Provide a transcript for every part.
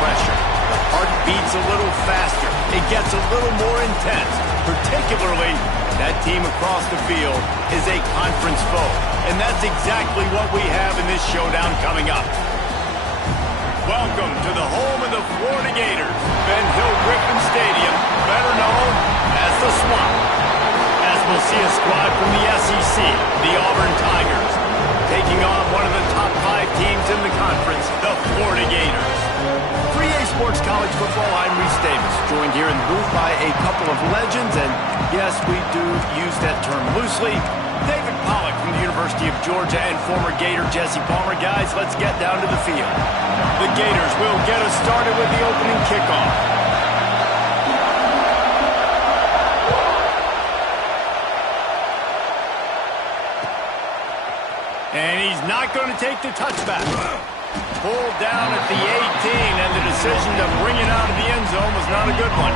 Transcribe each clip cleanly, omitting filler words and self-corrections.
pressure. The heart beats a little faster. It gets a little more intense, particularly that team across the field is a conference foe. And that's exactly what we have in this showdown coming up. Welcome to the home of the Florida Gators, Ben Hill Griffin Stadium, better known as the Swamp. As we'll see a squad from the SEC, the Auburn Tigers, taking on one of the top 5 teams in the conference, the Florida Gators. 3A Sports College Football, I'm Reese Davis, joined here in the booth by a couple of legends, and yes, we do use that term loosely. David Pollack from the University of Georgia and former Gator Jesse Palmer. Guys, let's get down to the field. The Gators will get us started with the opening kickoff. And he's not going to take the touchback. Pulled down at the 18, and the decision to bring it out of the end zone was not a good one.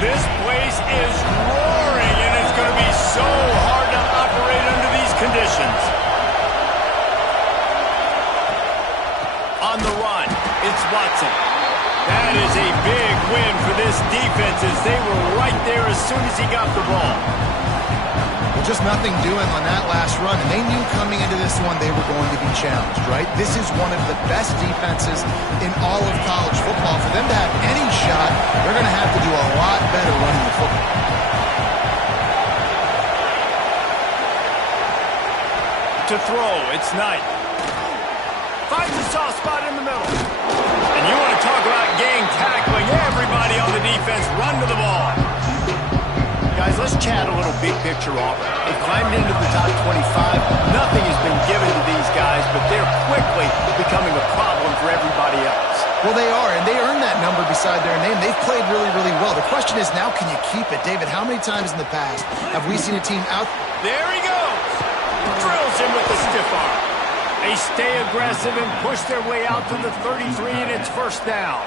This place is roaring, and it's going to be so hard to operate under these conditions. On the run, it's Watson. That is a big win for this defense as they were right there as soon as he got the ball. Well, just nothing doing on that last run, and they knew coming into this one they were going to be challenged, right? This is one of the best defenses in all of college football. For them to have any shot, they're going to have to do a lot better running the football. To throw, it's Knight. Finds a soft spot in the middle. And you want to talk about game tackling. Everybody on the defense run to the ball. Guys, let's chat a little big picture Auburn. They've climbed into the top 25. Nothing has been given to these guys, but they're quickly becoming a problem for everybody else. Well, they are, and they earned that number beside their name. They've played really, really well. The question is, now can you keep it? David, how many times in the past have we seen a team out? There he goes. Drills him with the stiff arm. They stay aggressive and push their way out to the 33, and it's first down.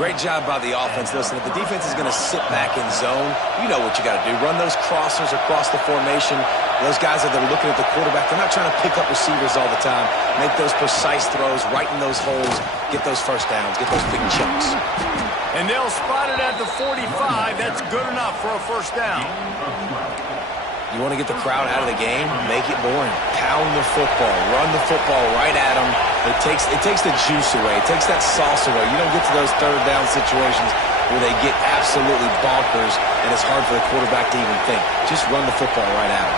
Great job by the offense. Listen, if the defense is going to sit back in zone, you know what you got to do. Run those crossers across the formation. Those guys that are looking at the quarterback, they're not trying to pick up receivers all the time. Make those precise throws, right in those holes, get those first downs, get those big chunks. And they'll spot it at the 45. That's good enough for a first down. You want to get the crowd out of the game? Make it boring. Pound the football. Run the football right at them. It takes the juice away. It takes that sauce away. You don't get to those third down situations where they get absolutely bonkers and it's hard for the quarterback to even think. Just run the football right at them.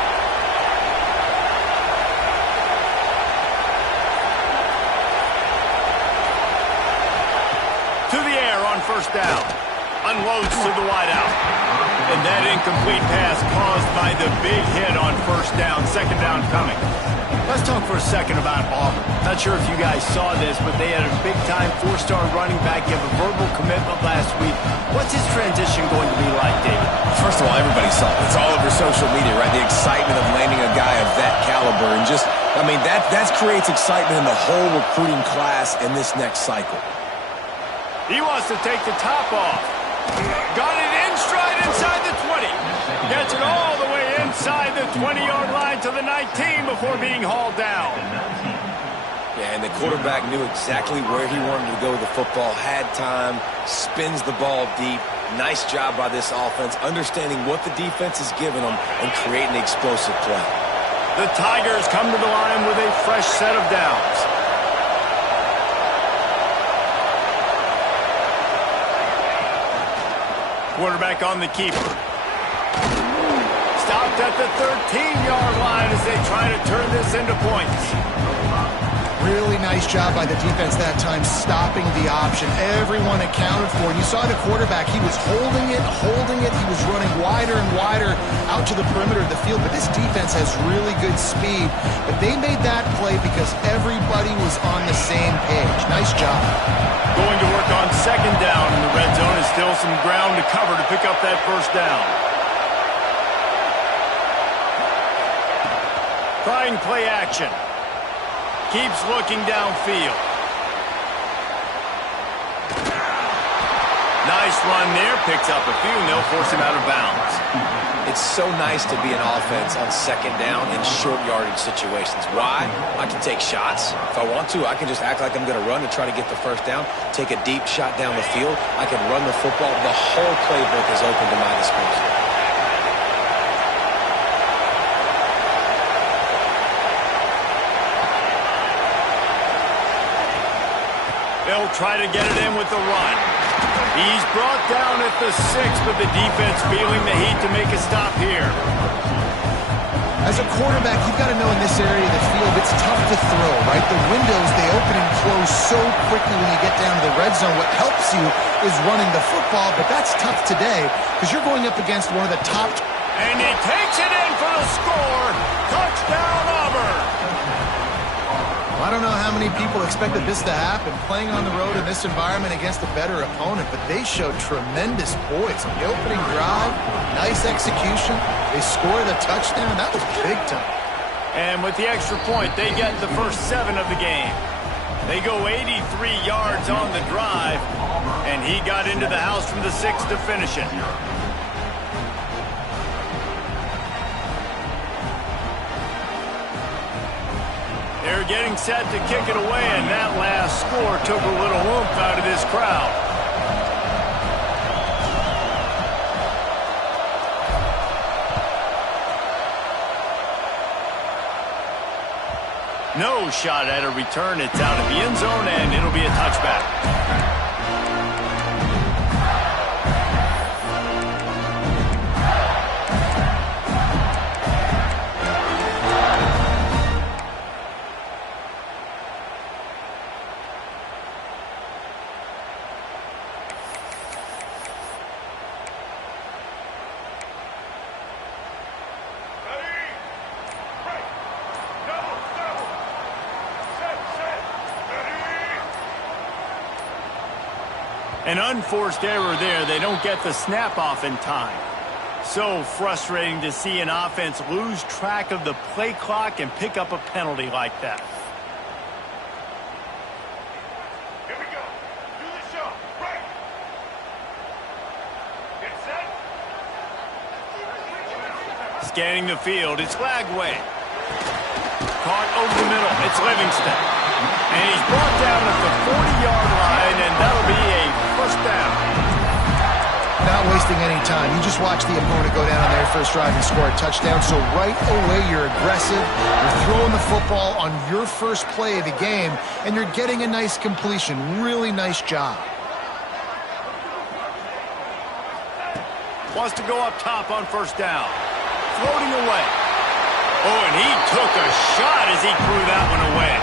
To the air on first down. Unloads to the wideout. And that incomplete pass caused by the big hit on first down. Second down coming. Let's talk for a second about Auburn. Not sure if you guys saw this, but they had a big-time 4-star running back give a verbal commitment last week. What's his transition going to be like, David? First of all, everybody saw it. It's all over social media, right? The excitement of landing a guy of that caliber. And just, I mean, that creates excitement in the whole recruiting class in this next cycle. He wants to take the top off. Got it in stride inside the 20. Gets it all the way inside the 20-yard line to the 19 before being hauled down. Yeah, and the quarterback knew exactly where he wanted to go with the football, had time, spins the ball deep. Nice job by this offense, understanding what the defense is giving them and creating the explosive play. The Tigers come to the line with a fresh set of downs. Quarterback on the keeper. Stopped at the 13-yard line as they try to turn this into points. Really nice job by the defense that time, stopping the option. Everyone accounted for it. You saw the quarterback. He was holding it. He was running wider and wider out to the perimeter of the field. But this defense has really good speed. But they made that play because everybody was on the same page. Nice job. Going to work on second down in the red zone is still some ground to cover to pick up that first down. Trying play action. Keeps looking downfield. Nice run there. Picks up a few, and they'll force him out of bounds. It's so nice to be an offense on second down in short yardage situations. Why? I can take shots. If I want to, I can just act like I'm going to run to try to get the first down, take a deep shot down the field. I can run the football. The whole playbook is open to my disposal. They'll try to get it in with the run. He's brought down at the 6, but the defense feeling the heat to make a stop here. As a quarterback, you've got to know in this area of the field, it's tough to throw, right? The windows, they open and close so quickly when you get down to the red zone. What helps you is running the football, but that's tough today because you're going up against one of the top. And he takes it in for the score. Touchdown, Auburn. I don't know how many people expected this to happen, playing on the road in this environment against a better opponent, but they showed tremendous poise. On the opening drive, nice execution. They scored a touchdown. That was big time. And with the extra point, they get the first 7 of the game. They go 83 yards on the drive, and he got into the house from the 6 to finish it. They're getting set to kick it away, and that last score took a little oomph out of this crowd. No shot at a return. It's out of the end zone, and it'll be a touchback. An unforced error there. They don't get the snap off in time. So frustrating to see an offense lose track of the play clock and pick up a penalty like that. Here we go. Do the show. Right. Get set. Scanning the field. It's Flagway. Caught over the middle. It's Livingston. And he's brought down at the 40-yard line, and that'll be a first down. Not wasting any time. You just watch the opponent go down on their first drive and score a touchdown. So right away, you're aggressive. You're throwing the football on your first play of the game, and you're getting a nice completion. Really nice job. Wants to go up top on first down. Floating away. Oh, and he took a shot as he threw that one away.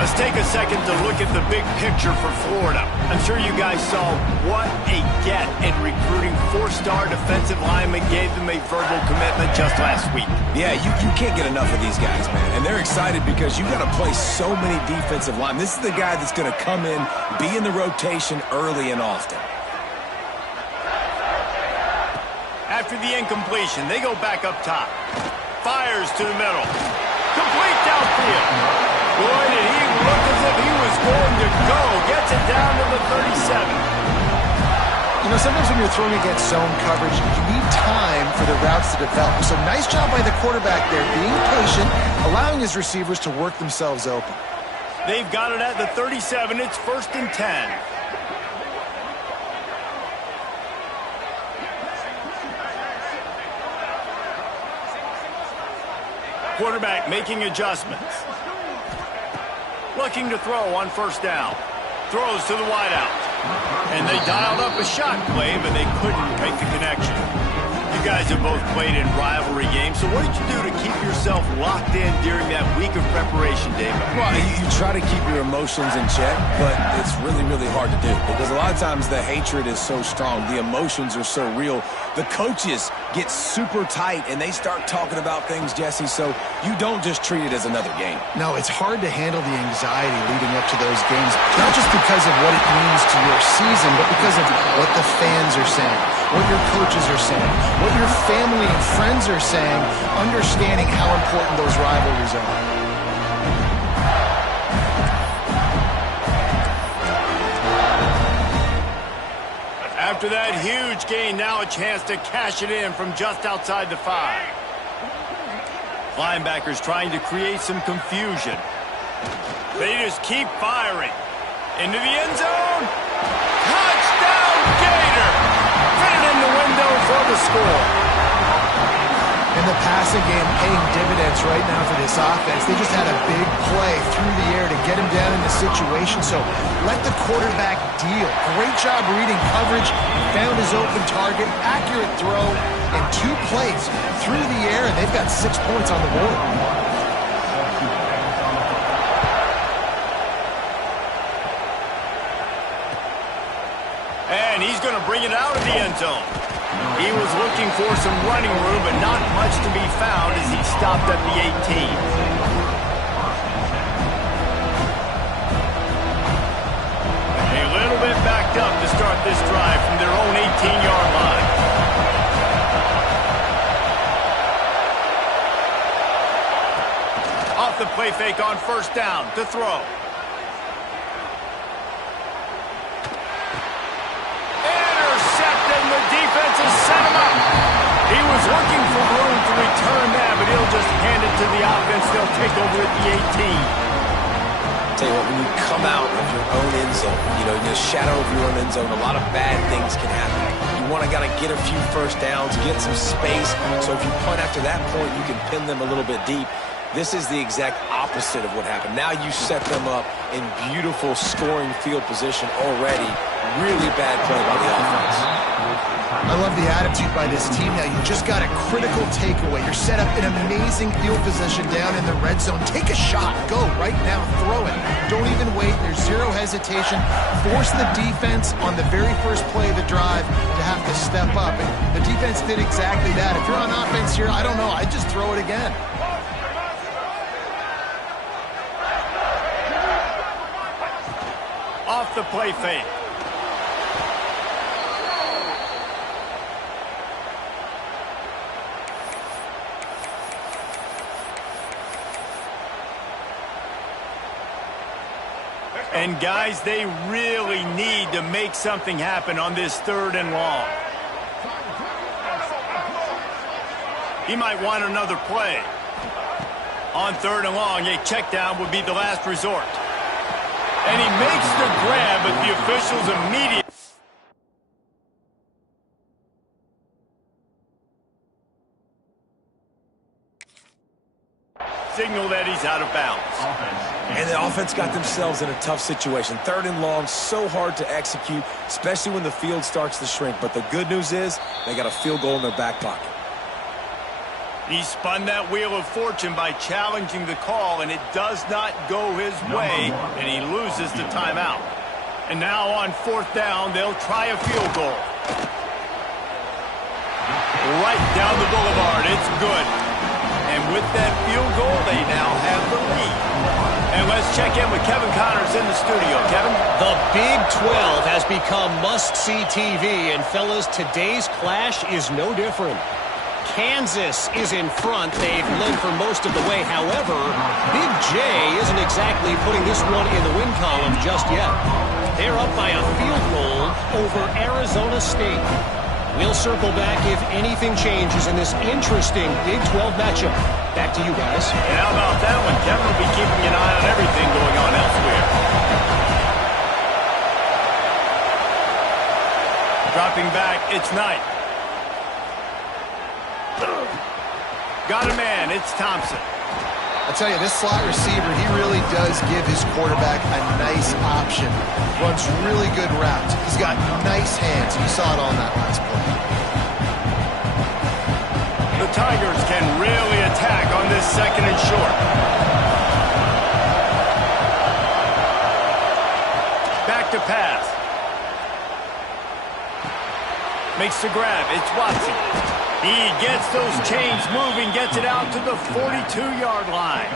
Let's take a second to look at the big picture for Florida. I'm sure you guys saw what a get in recruiting. 4-star defensive linemen gave them a verbal commitment just last week. Yeah, you can't get enough of these guys, man. And they're excited because you got to play so many defensive linemen. This is the guy that's going to come in, be in the rotation early and often. After the incompletion, they go back up top. Fires to the middle. Complete downfield. Boy, did he look as if he was going to go. Gets it down to the 37. You know, sometimes when you're throwing against zone coverage, you need time for the routes to develop. So nice job by the quarterback there, being patient, allowing his receivers to work themselves open. They've got it at the 37. It's 1st and 10. Quarterback making adjustments. Looking to throw on first down. Throws to the wideout. And they dialed up a shot play, but they couldn't make the connection. You guys have both played in rivalry games, so what did you do to keep yourself locked in during that week of preparation, David? Well, you try to keep your emotions in check, but it's really, really hard to do because a lot of times the hatred is so strong. The emotions are so real. The coaches get super tight, and they start talking about things, Jesse, so you don't just treat it as another game. No, it's hard to handle the anxiety leading up to those games, not just because of what it means to your season, but because of what the fans are saying, what your coaches are saying, what your family and friends are saying, understanding how important those rivalries are. After that huge gain, now a chance to cash it in from just outside the 5. Linebackers trying to create some confusion. They just keep firing. Into the end zone. Touchdown, Gator! Fit it in the window for the score. And the passing game paying dividends right now for this offense. They just had a big play through the air to get him down in the situation. So let the quarterback deal. Great job reading coverage. Found his open target. Accurate throw. And 2 plays through the air, and they've got 6 points on the board. And he's going to bring it out of the end zone. He was looking for some running room, but not much to be found as he stopped at the 18. A little bit backed up to start this drive from their own 18-yard line. Off the play fake on first down to throw. Intercepted, and the defense has set him up. He was looking for room to return that, but he'll just hand it to the offense. They'll take over at the 18. Tell you what, when you come out of your own end zone, you know, the shadow of your own end zone, a lot of bad things can happen. You want to get a few first downs, get some space, so if you punt after that point, you can pin them a little bit deep. This is the exact opposite of what happened. Now you set them up in beautiful scoring field position already. Really bad play by the offense. I love the attitude by this team now. You just got a critical takeaway. You're set up in amazing field position down in the red zone. Take a shot. Go right now. Throw it. Don't even wait. There's zero hesitation. Force the defense on the very first play of the drive to have to step up. And the defense did exactly that. If you're on offense here, I don't know. I'd just throw it again. Off the play fake. And guys, they really need to make something happen on this 3rd and long. He might want another play. On 3rd and long, a check down would be the last resort. And he makes the grab, but the officials immediately signal that he's out of bounds. And the offense got themselves in a tough situation. 3rd and long, so hard to execute, especially when the field starts to shrink. But the good news is they got a field goal in their back pocket. He spun that wheel of fortune by challenging the call, and it does not go his way, and he loses the timeout. And now on 4th down, they'll try a field goal. Right down the boulevard, it's good. And with that field goal, they now have the lead. And let's check in with Kevin Connors in the studio. Kevin? The Big 12 has become must-see TV, and fellas, today's clash is no different. Kansas is in front. They've led for most of the way. However, Big J isn't exactly putting this one in the win column just yet. They're up by a field goal over Arizona State. We'll circle back if anything changes in this interesting Big 12 matchup. Back to you guys. And how about that one? Kevin will be keeping an eye on everything going on elsewhere. Dropping back, it's Knight. Got a man, it's Thompson. I tell you, this slot receiver, he really does give his quarterback a nice option. Runs really good routes. He's got nice hands. You saw it on that last play. The Tigers can really attack on this 2nd and short. Back to pass. Makes the grab. It's Watson. He gets those chains moving, gets it out to the 42-yard line.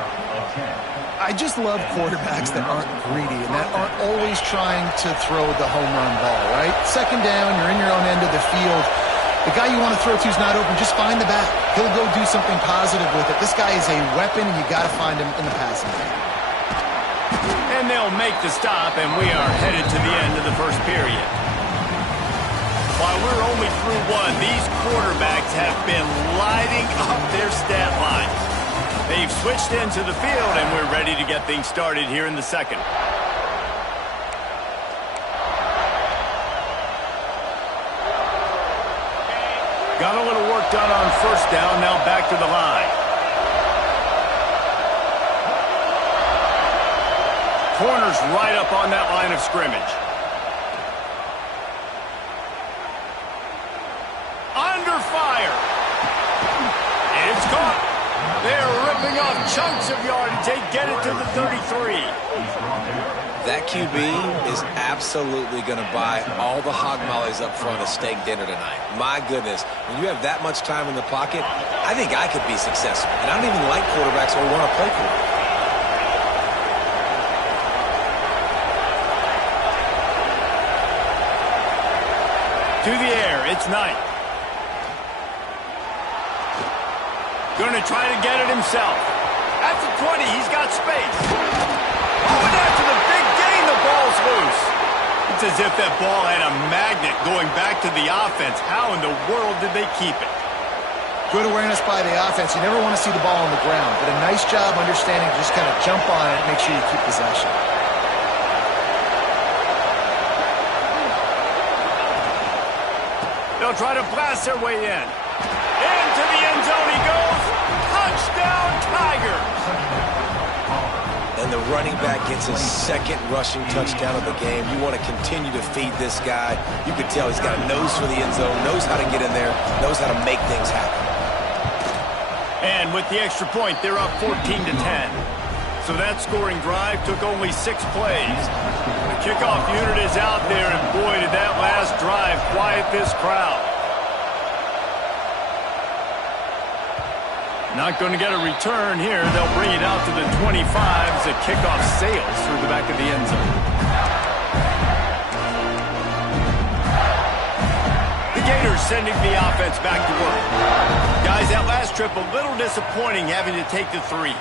I just love quarterbacks that aren't greedy and that aren't always trying to throw the home run ball, right? 2nd down, you're in your own end of the field. The guy you want to throw to is not open. Just find the back. He'll go do something positive with it. This guy is a weapon, and you got to find him in the passing game. And they'll make the stop, and we are headed to the end of the 1st period. while we're only through one, these quarterbacks have been lighting up their stat line. They've switched into the field, and we're ready to get things started here in the second. Got a little work done on first down, now back to the line. Corner's right up on that line of scrimmage. Under fire. It's caught. They're ripping off chunks of yardage. They get it to the 33. That QB is absolutely going to buy all the hog mollies up front of steak dinner tonight. My goodness. When you have that much time in the pocket, I think I could be successful. And I don't even like quarterbacks who want to play for it. To the air, it's Knight. Going to try to get it himself. At the 20, he's got space. Oh, and after the big gain, the ball's loose. It's as if that ball had a magnet going back to the offense. How in the world did they keep it? Good awareness by the offense. You never want to see the ball on the ground, but a nice job understanding to just kind of jump on it and make sure you keep possession. They'll try to blast their way in. Into the end zone he goes. Touchdown, Tigers. And the running back gets his second rushing touchdown of the game. You want to continue to feed this guy. You can tell he's got a nose for the end zone, knows how to get in there, knows how to make things happen. And with the extra point, they're up 14-10. So that scoring drive took only 6 plays. The kickoff unit is out there, and boy, did that last drive quiet this crowd. Not going to get a return here. They'll bring it out to the 25 as the kickoff sails through the back of the end zone. The Gators sending the offense back to work. Guys, that last trip a little disappointing having to take the 3.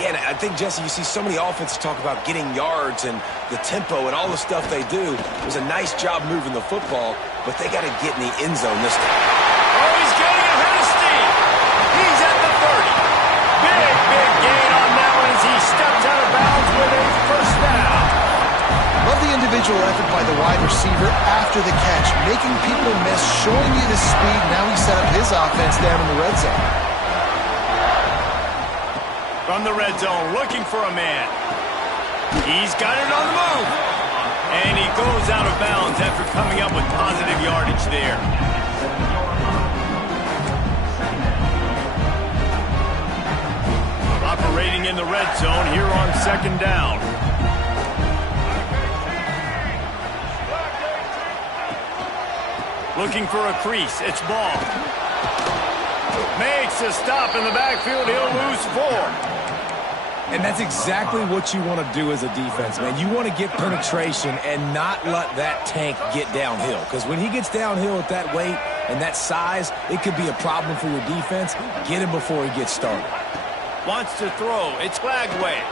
Yeah, and I think, Jesse, you see so many offenses talk about getting yards and the tempo and all the stuff they do. It was a nice job moving the football, but they got to get in the end zone this time. Oh, he's getting ahead of steam. He's at the 30. Big gain on that one as he steps out of bounds with a first down. Love the individual effort by the wide receiver after the catch, making people miss, showing you the speed. Now he set up his offense down in the red zone. From the red zone, looking for a man. He's got it on the move. And he goes out of bounds after coming up with positive yardage there. Operating in the red zone here on second down. Looking for a crease. It's Ball. Makes a stop in the backfield. He'll lose 4. And that's exactly what you want to do as a defense, man. You want to get penetration and not let that tank get downhill. Because when he gets downhill at that weight and that size, it could be a problem for your defense. Get him before he gets started. Wants to throw. It's Flagway.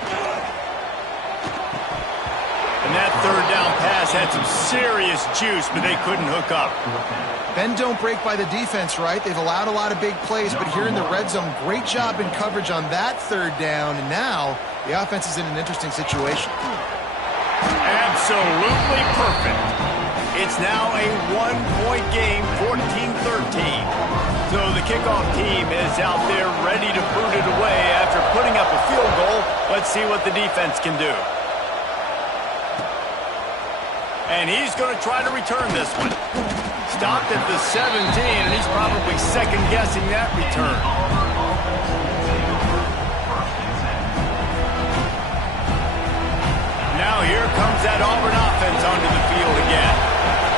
And that third down pass had some serious juice, but they couldn't hook up. Bend don't break by the defense, right? They've allowed a lot of big plays, but here in the red zone, great job in coverage on that third down, and now the offense is in an interesting situation. Absolutely perfect. It's now a 1-point game, 14-13. So the kickoff team is out there ready to boot it away after putting up a field goal. Let's see what the defense can do. And he's going to try to return this one. Stopped at the 17, and he's probably second-guessing that return. Now here comes that Auburn offense onto the field again.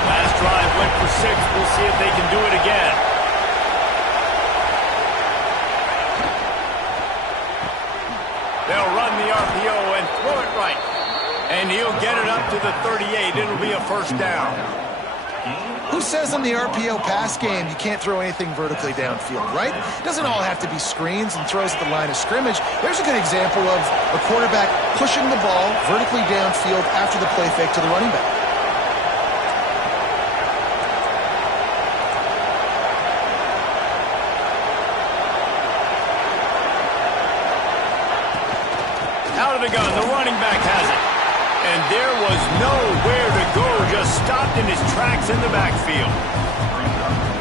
Last drive went for 6. We'll see if they can do it again. They'll run the RPO and throw it right. And he'll get it up to the 38. It'll be a first down. Who says in the RPO pass game you can't throw anything vertically downfield, right? It doesn't all have to be screens and throws at the line of scrimmage. There's a good example of a quarterback pushing the ball vertically downfield after the play fake to the running back. From the gun, the running back has it. And there was nowhere to go, just stopped in his tracks in the backfield.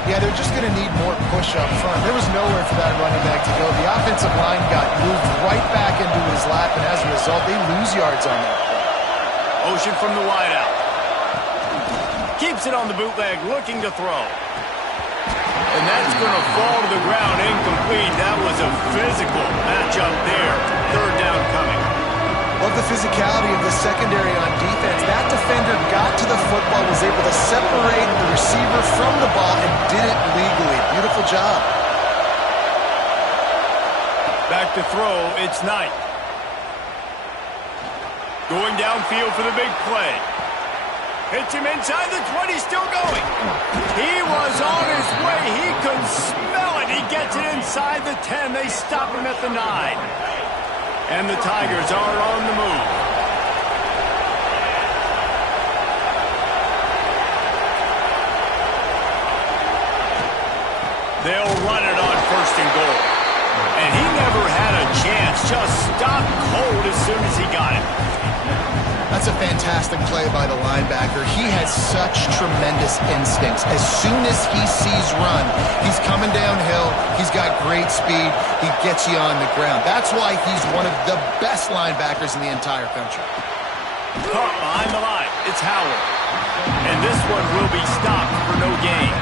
Yeah, they're just going to need more push up front. There was nowhere for that running back to go. The offensive line got moved right back into his lap, and as a result, they lose yards on that play. Motion from the wideout. Keeps it on the bootleg, looking to throw. And that's going to fall to the ground, incomplete. That was a physical matchup there. Third down coming. Love the physicality of the secondary on defense. That defender got to the football, was able to separate the receiver from the ball, and did it legally. Beautiful job. Back to throw, it's Knight. Going downfield for the big play. Hits him inside the 20, still going. He was on his way. He could smell it. He gets it inside the 10. They stop him at the 9. And the Tigers are on the move. They'll run it on first and goal. And he never had a chance. Just stopped cold as soon as he got it. That's a fantastic play by the linebacker. He has such tremendous instincts. As soon as he sees run, he's coming downhill. He's got great speed. He gets you on the ground. That's why he's one of the best linebackers in the entire country. Caught behind the line. It's Howard. And this one will be stopped for no gain.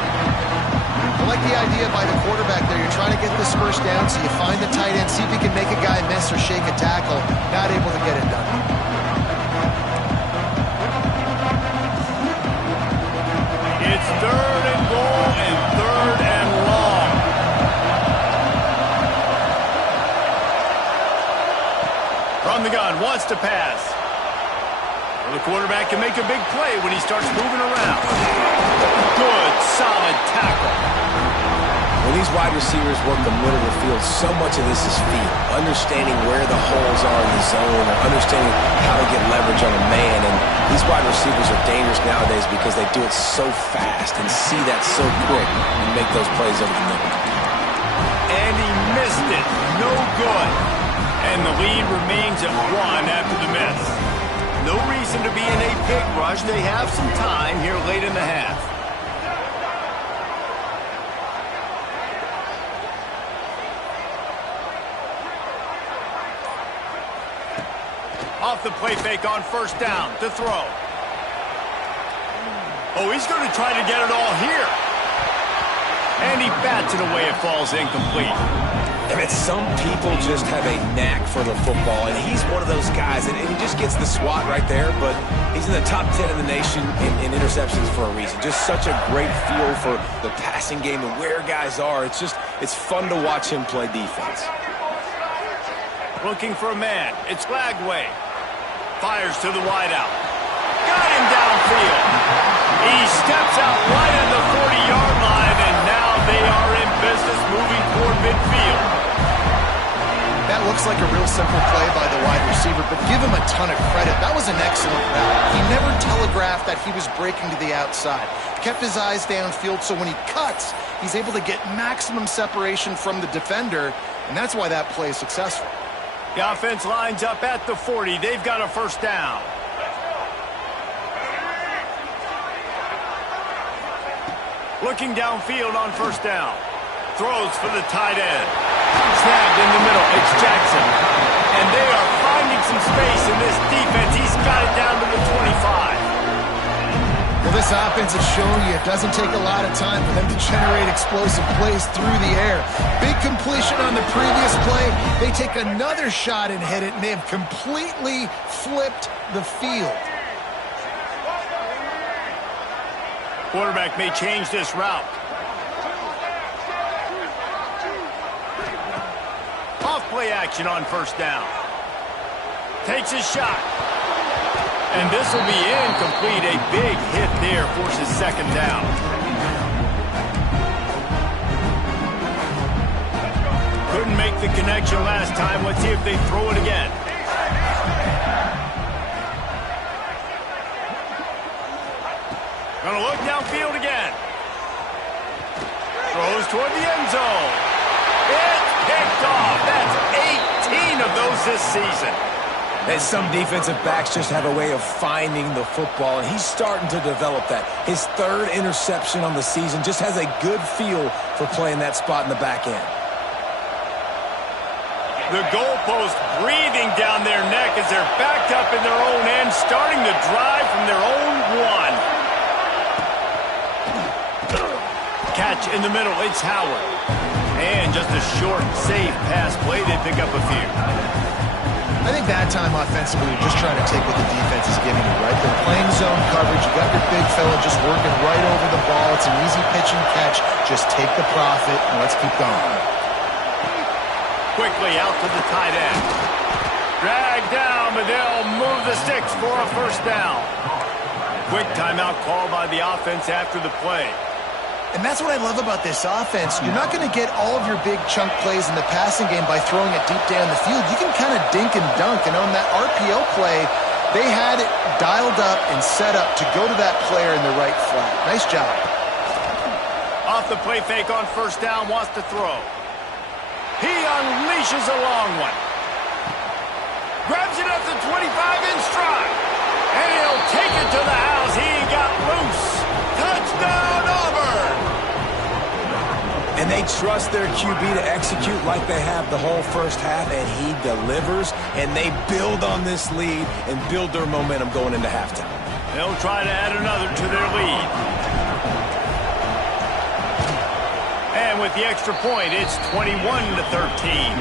I like the idea by the quarterback there. You're trying to get this first down, so you find the tight end, see if you can make a guy miss or shake a tackle. Not able to get it done. It's third and goal and third and long. From the gun, wants to pass. Well, the quarterback can make a big play when he starts moving around. Good, solid tackle. When these wide receivers work the middle of the field, so much of this is feel. Understanding where the holes are in the zone, or understanding how to get leverage on a man. And these wide receivers are dangerous nowadays because they do it so fast and see that so quick and make those plays over the middle. And he missed it. No good. And the lead remains at 1 after the miss. No reason to be in a big rush. They have some time here late in the half. Off the play fake on first down to throw. Oh, he's going to try to get it all here. And he bats it away. It falls incomplete. I mean, some people just have a knack for the football, and he's one of those guys, and he just gets the swat right there, but he's in the top 10 in the nation in interceptions for a reason. Just such a great feel for the passing game and where guys are. It's fun to watch him play defense. Looking for a man. It's Lagway. Fires to the wideout. Got him downfield. He steps out right at the 40-yard line, and now they are in business moving toward midfield. That looks like a real simple play by the wide receiver, but give him a ton of credit. That was an excellent route. He never telegraphed that he was breaking to the outside. Kept his eyes downfield, so when he cuts, he's able to get maximum separation from the defender, and that's why that play is successful. The offense lines up at the 40. They've got a first down. Looking downfield on first down. Throws for the tight end. Snagged in the middle. It's Jackson. And they are finding some space in this defense. He's got it down to the 25. Well, this offense has shown you it doesn't take a lot of time for them to generate explosive plays through the air. Big completion on the previous play. They take another shot and hit it, and they have completely flipped the field. Quarterback may change this route. Off play action on first down. Takes his shot. And this will be incomplete. A big hit there forces second down. Couldn't make the connection last time. Let's see if they throw it again. Gonna look downfield again. Throws toward the end zone. It's picked off. That's 18 of those this season. And some defensive backs just have a way of finding the football, and he's starting to develop that. His third interception on the season, just has a good feel for playing that spot in the back end. The goalpost breathing down their neck as they're backed up in their own end, starting to drive from their own one. Catch in the middle, it's Howard. And just a short, safe pass play, they pick up a few. I think that time offensively, you're just trying to take what the defense is giving you, right? They're playing zone coverage. You got your big fella just working right over the ball. It's an easy pitch and catch. Just take the profit and let's keep going. Quickly out to the tight end. Drag down, but they'll move the sticks for a first down. Quick timeout call by the offense after the play. And that's what I love about this offense. You're not going to get all of your big chunk plays in the passing game by throwing it deep down the field. You can kind of dink and dunk. And on that RPO play, they had it dialed up and set up to go to that player in the right flat. Nice job. Off the play fake on first down, wants to throw. He unleashes a long one. Grabs it up to 25 in stride. And he'll take it to the house. He got loose. Touchdown, Auburn! And they trust their QB to execute like they have the whole first half, and he delivers, and they build on this lead and build their momentum going into halftime. They'll try to add another to their lead. And with the extra point, it's 21-13.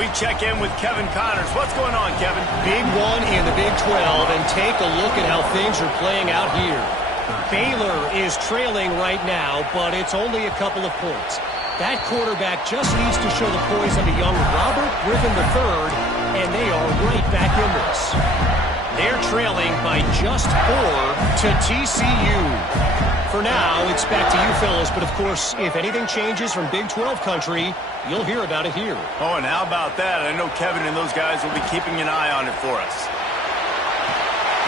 We check in with Kevin Connors. What's going on, Kevin? Big one in the Big 12, and take a look at how things are playing out here. Baylor is trailing right now, but it's only a couple of points. That quarterback just needs to show the poise of a young Robert Griffin III, and they are right back in this. They're trailing by just 4 to TCU. For now, it's back to you, fellas, but of course, if anything changes from Big 12 country, you'll hear about it here. Oh, and how about that? I know Kevin and those guys will be keeping an eye on it for us.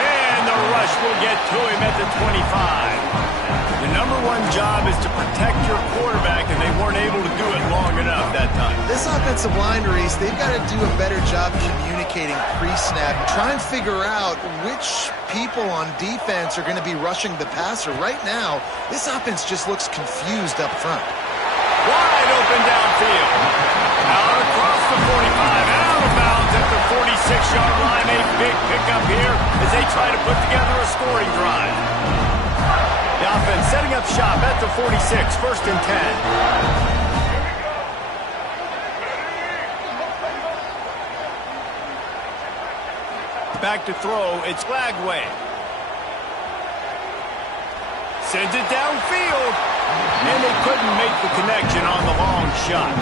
And the rush will get to him at the 25. The number one job is to protect your quarterback, and they weren't able to do it long enough that time. This offensive line, Reese, they've got to do a better job communicating pre-snap and try and figure out which people on defense are going to be rushing the passer. Right now, this offense just looks confused up front. Wide open downfield. Out across the 45, out of bounds at the 46-yard line. A big pickup here as they try to put together a scoring drive. The offense setting up shop at the 46, first and 10. Back to throw, it's Lagway. Sends it downfield. And they couldn't make the connection on the long shot.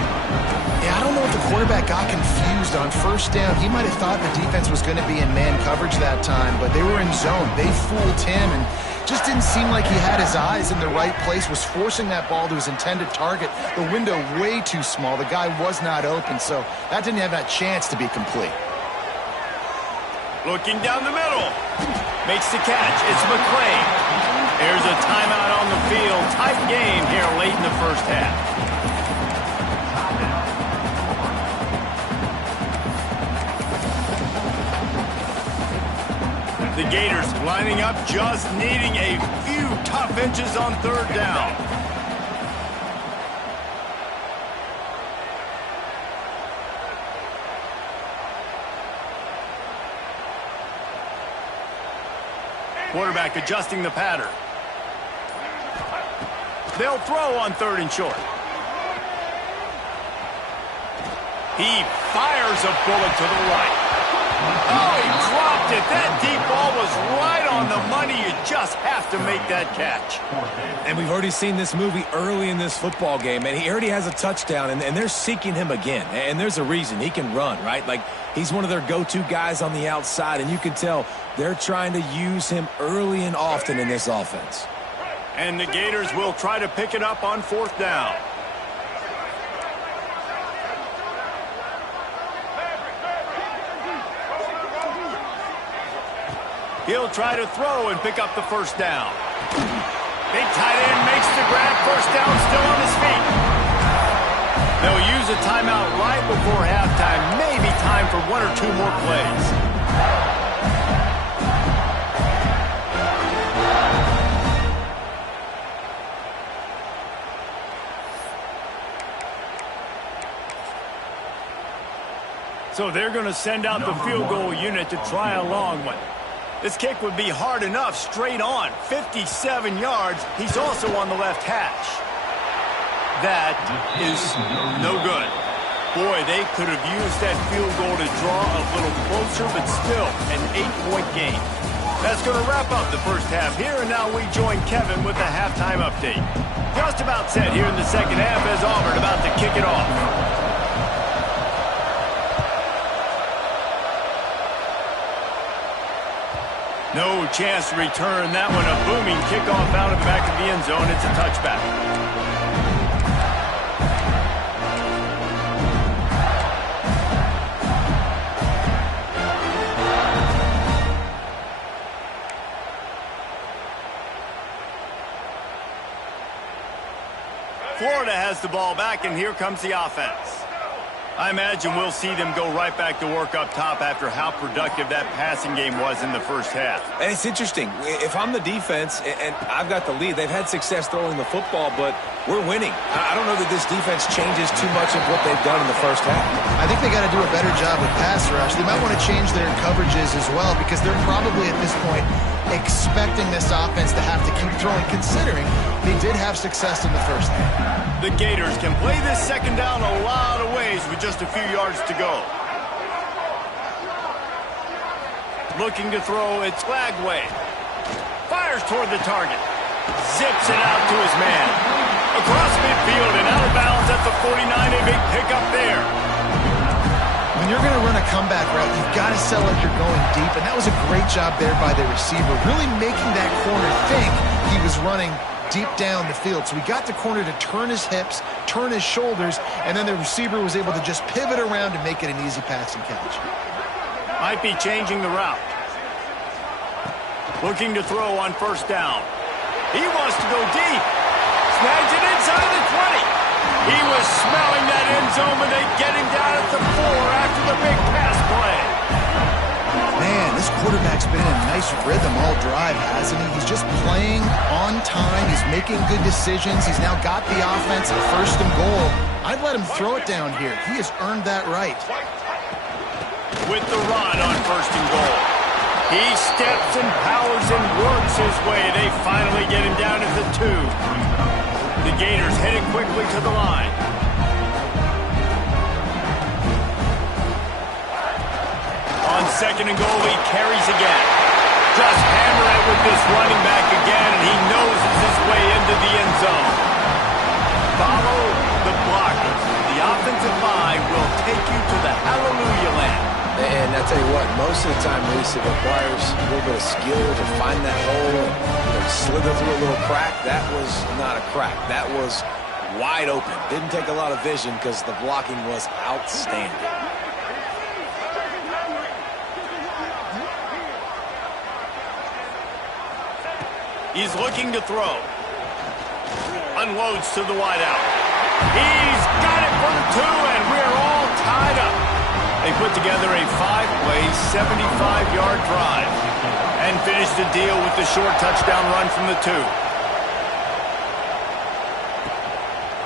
Yeah, I don't know if the quarterback got confused on first down. He might have thought the defense was going to be in man coverage that time, but they were in zone. They fooled him and just didn't seem like he had his eyes in the right place, was forcing that ball to his intended target. The window way too small. The guy was not open, so that didn't have that chance to be complete. Looking down the middle. Makes the catch. It's McClain. There's a timeout on the field. Tight game here late in the first half. The Gators lining up, just needing a few tough inches on third down. Quarterback adjusting the pattern. They'll throw on third and short. He fires a bullet to the right. Oh, he dropped it. That deep ball was right on the money. You just have to make that catch. And we've already seen this movie early in this football game, and he already has a touchdown, and they're seeking him again. And there's a reason. He can run, right? Like, he's one of their go-to guys on the outside, and you can tell they're trying to use him early and often in this offense. And the Gators will try to pick it up on fourth down. He'll try to throw and pick up the first down. Big tight end makes the grab. First down, still on his feet. They'll use a timeout right before halftime. Maybe time for one or two more plays. So they're going to send out the field goal unit to try a long one. This kick would be hard enough straight on. 57 yards. He's also on the left hash. That is no good. Boy, they could have used that field goal to draw a little closer, but still an 8-point game. That's going to wrap up the first half here, and now we join Kevin with the halftime update. Just about set here in the second half as Auburn about to kick it off. No chance to return that one. A booming kickoff out of the back of the end zone. It's a touchback. Florida has the ball back, and here comes the offense. I imagine we'll see them go right back to work up top after how productive that passing game was in the first half. And it's interesting. If I'm the defense and I've got the lead, they've had success throwing the football, but we're winning. I don't know that this defense changes too much of what they've done in the first half. I think they got to do a better job with pass rush. They might want to change their coverages as well because they're probably at this point expecting this offense to have to keep throwing, considering they did have success in the first half. The Gators can play this second down a lot of ways with just a few yards to go. Looking to throw, it's Lagway. Fires toward the target. Zips it out to his man. Across midfield and out of bounds at the 49. A big pickup there. When you're going to run a comeback route, you've got to sell like you're going deep, and that was a great job there by the receiver, really making that corner think he was running deep down the field. So he got the corner to turn his hips, turn his shoulders, and then the receiver was able to just pivot around and make it an easy pass and catch. Might be changing the route. Looking to throw on first down. He wants to go deep. Snags it inside the 20. He was smelling that end zone, but they get him down at the 4 after the big pass play. Man, this quarterback's been in a nice rhythm all drive, hasn't he? He's just playing on time. He's making good decisions. He's now got the offense at first and goal. I'd let him throw it down here. He has earned that right. With the run on first and goal. He steps and powers and works his way. They finally get him down at the 2. The Gators heading quickly to the line. On second and goal, he carries again. Just hammer it with this running back again, and he noses his way into the end zone. Follow the blockers. The offensive line will take you to the hallelujah land. And I tell you what, most of the time, Reese, it requires a little bit of skill to find that hole and slither through a little crack. That was not a crack. That was wide open. Didn't take a lot of vision because the blocking was outstanding. He's looking to throw. Unloads to the wideout. He's got it for the 2, and we're all tied up. They put together a 5-play, 75-yard drive and finished the deal with the short touchdown run from the 2.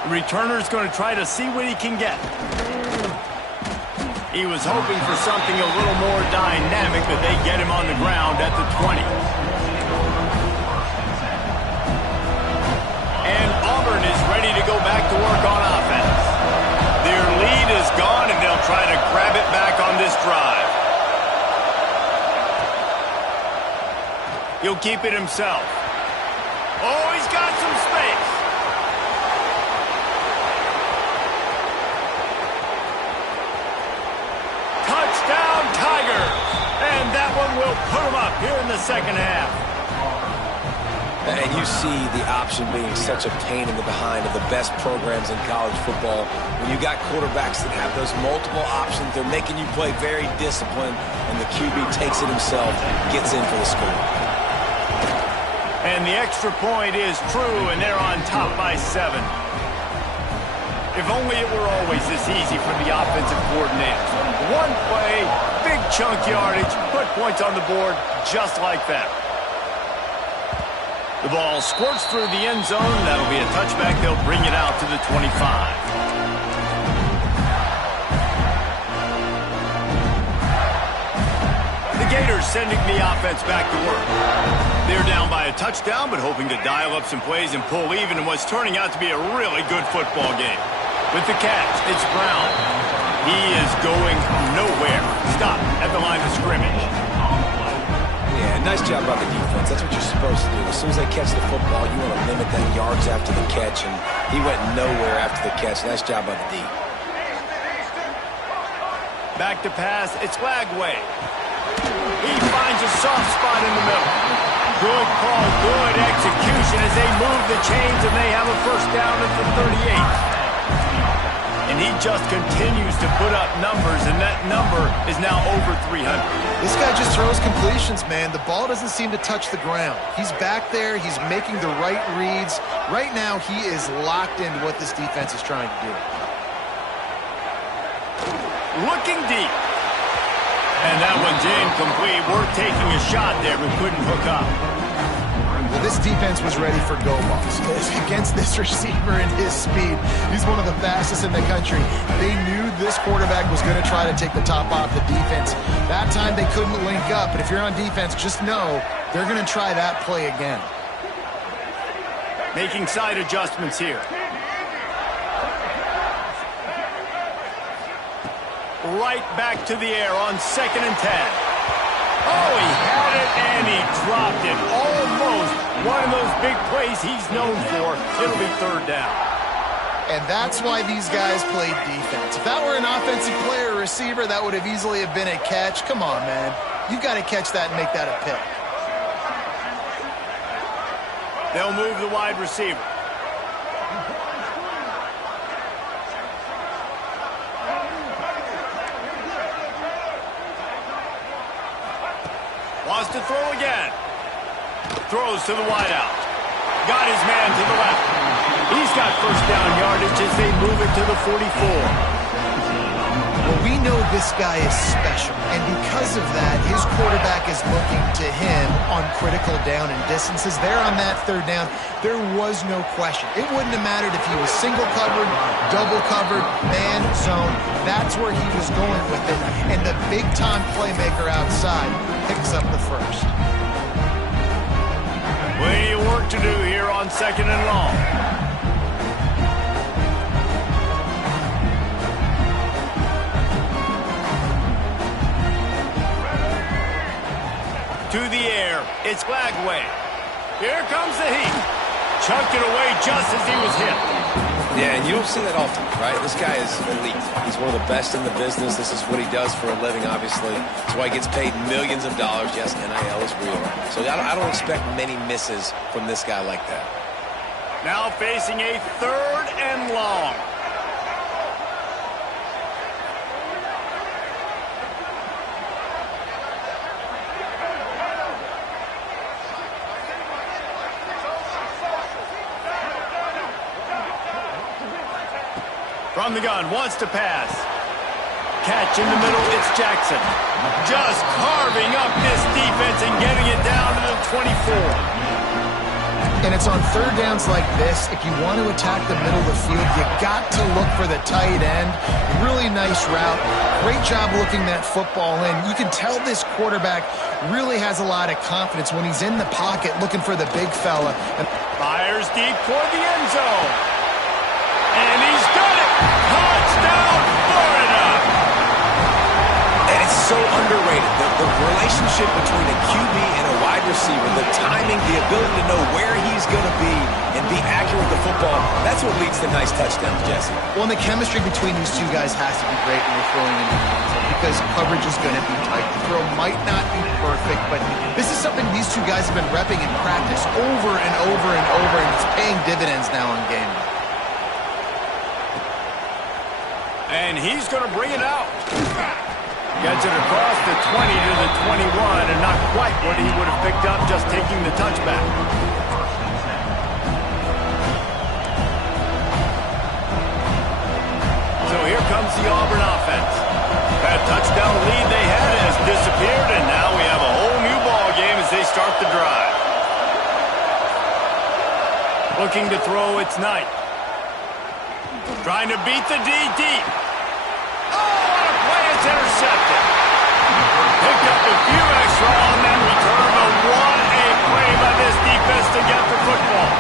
The returner's going to try to see what he can get. He was hoping for something a little more dynamic, but they get him on the ground at the 20. And Auburn is ready to go back to work on offense. Their lead is gone, and they'll try to grab it back on this drive. He'll keep it himself. Oh, he's got some space. Touchdown, Tigers! And that one will put them up here in the second half. And you see the option being such a pain in the behind of the best programs in college football. When you got quarterbacks that have those multiple options, they're making you play very disciplined, and the QB takes it himself, gets in for the score. And the extra point is true, and they're on top by 7. If only it were always this easy for the offensive coordinators. One play, big chunk yardage, put points on the board just like that. The ball squirts through the end zone. That'll be a touchback. They'll bring it out to the 25. The Gators sending the offense back to work. They're down by a touchdown, but hoping to dial up some plays and pull even in what's turning out to be a really good football game. With the catch, it's Brown. He is going nowhere. Stop at the line of scrimmage. Yeah, nice job by the defense. That's what you're supposed to do. As soon as they catch the football, you want to limit that yards after the catch, and he went nowhere after the catch. Nice job by the D. Back to pass, it's Lagway. He finds a soft spot in the middle. Good call, good execution as they move the chains, and they have a first down at the 38. And he just continues to put up numbers, and that number is now over 300. This guy just throws completions, man. The ball doesn't seem to touch the ground. He's back there. He's making the right reads. Right now, he is locked into what this defense is trying to do. Looking deep. And that one's incomplete. We're taking a shot there, but couldn't hook up. Well, this defense was ready for go balls. Against this receiver and his speed, he's one of the fastest in the country. They knew this quarterback was going to try to take the top off the defense. That time they couldn't link up, but if you're on defense, just know they're going to try that play again. Making side adjustments here. Right back to the air on 2nd and 10. Oh, he had it and he dropped it. Almost one of those big plays he's known for. It'll be 3rd down. And that's why these guys played defense. If that were an offensive player or receiver, that would have easily have been a catch. Come on, man. You've got to catch that and make that a pick. They'll move the wide receiver. Wants to throw again. Throws to the wideout. Got his man to the left. He's got first down yardage as they move it to the 44. Well, we know this guy is special, and because of that, his quarterback is looking to him on critical down and distances. There on that 3rd down, there was no question. It wouldn't have mattered if he was single covered, double covered, man, zone. That's where he was going with it, and the big-time playmaker outside picks up the first. Plenty of work to do here on 2nd and long. To the air, it's Lagway. Here comes the heat. Chucked it away just as he was hit. Yeah, and you don't see that often, right? This guy is elite. He's one of the best in the business. This is what he does for a living, obviously. That's why he gets paid millions of dollars. Yes, NIL is real. So I don't expect many misses from this guy like that. Now facing a 3rd and long. From the gun, wants to pass. Catch in the middle, it's Jackson. Just carving up this defense and getting it down to the 24. And it's on 3rd downs like this, if you want to attack the middle of the field, you got to look for the tight end. Really nice route. Great job looking that football in. You can tell this quarterback really has a lot of confidence when he's in the pocket looking for the big fella. And fires deep toward the end zone. And he's done it! Touchdown, Florida! And it's so underrated. The relationship between a QB and a wide receiver, the timing, the ability to know where he's going to be and be accurate with the football, that's what leads to nice touchdowns, Jesse. Well, and the chemistry between these two guys has to be great when you're throwing in the end zone because coverage is going to be tight. The throw might not be perfect, but this is something these two guys have been repping in practice over and over and over, and it's paying dividends now in game day. And he's going to bring it out. Gets it across the 20 to the 21, and not quite what he would have picked up just taking the touchback. comes the Auburn offense. That touchdown lead they had has disappeared, and now we have a whole new ball game as they start the drive. Looking to throw, it's Knight. Trying to beat the D deep. Oh, what a play, it's intercepted. Picked up a few extra on that return, but what a play by this defense to get the football.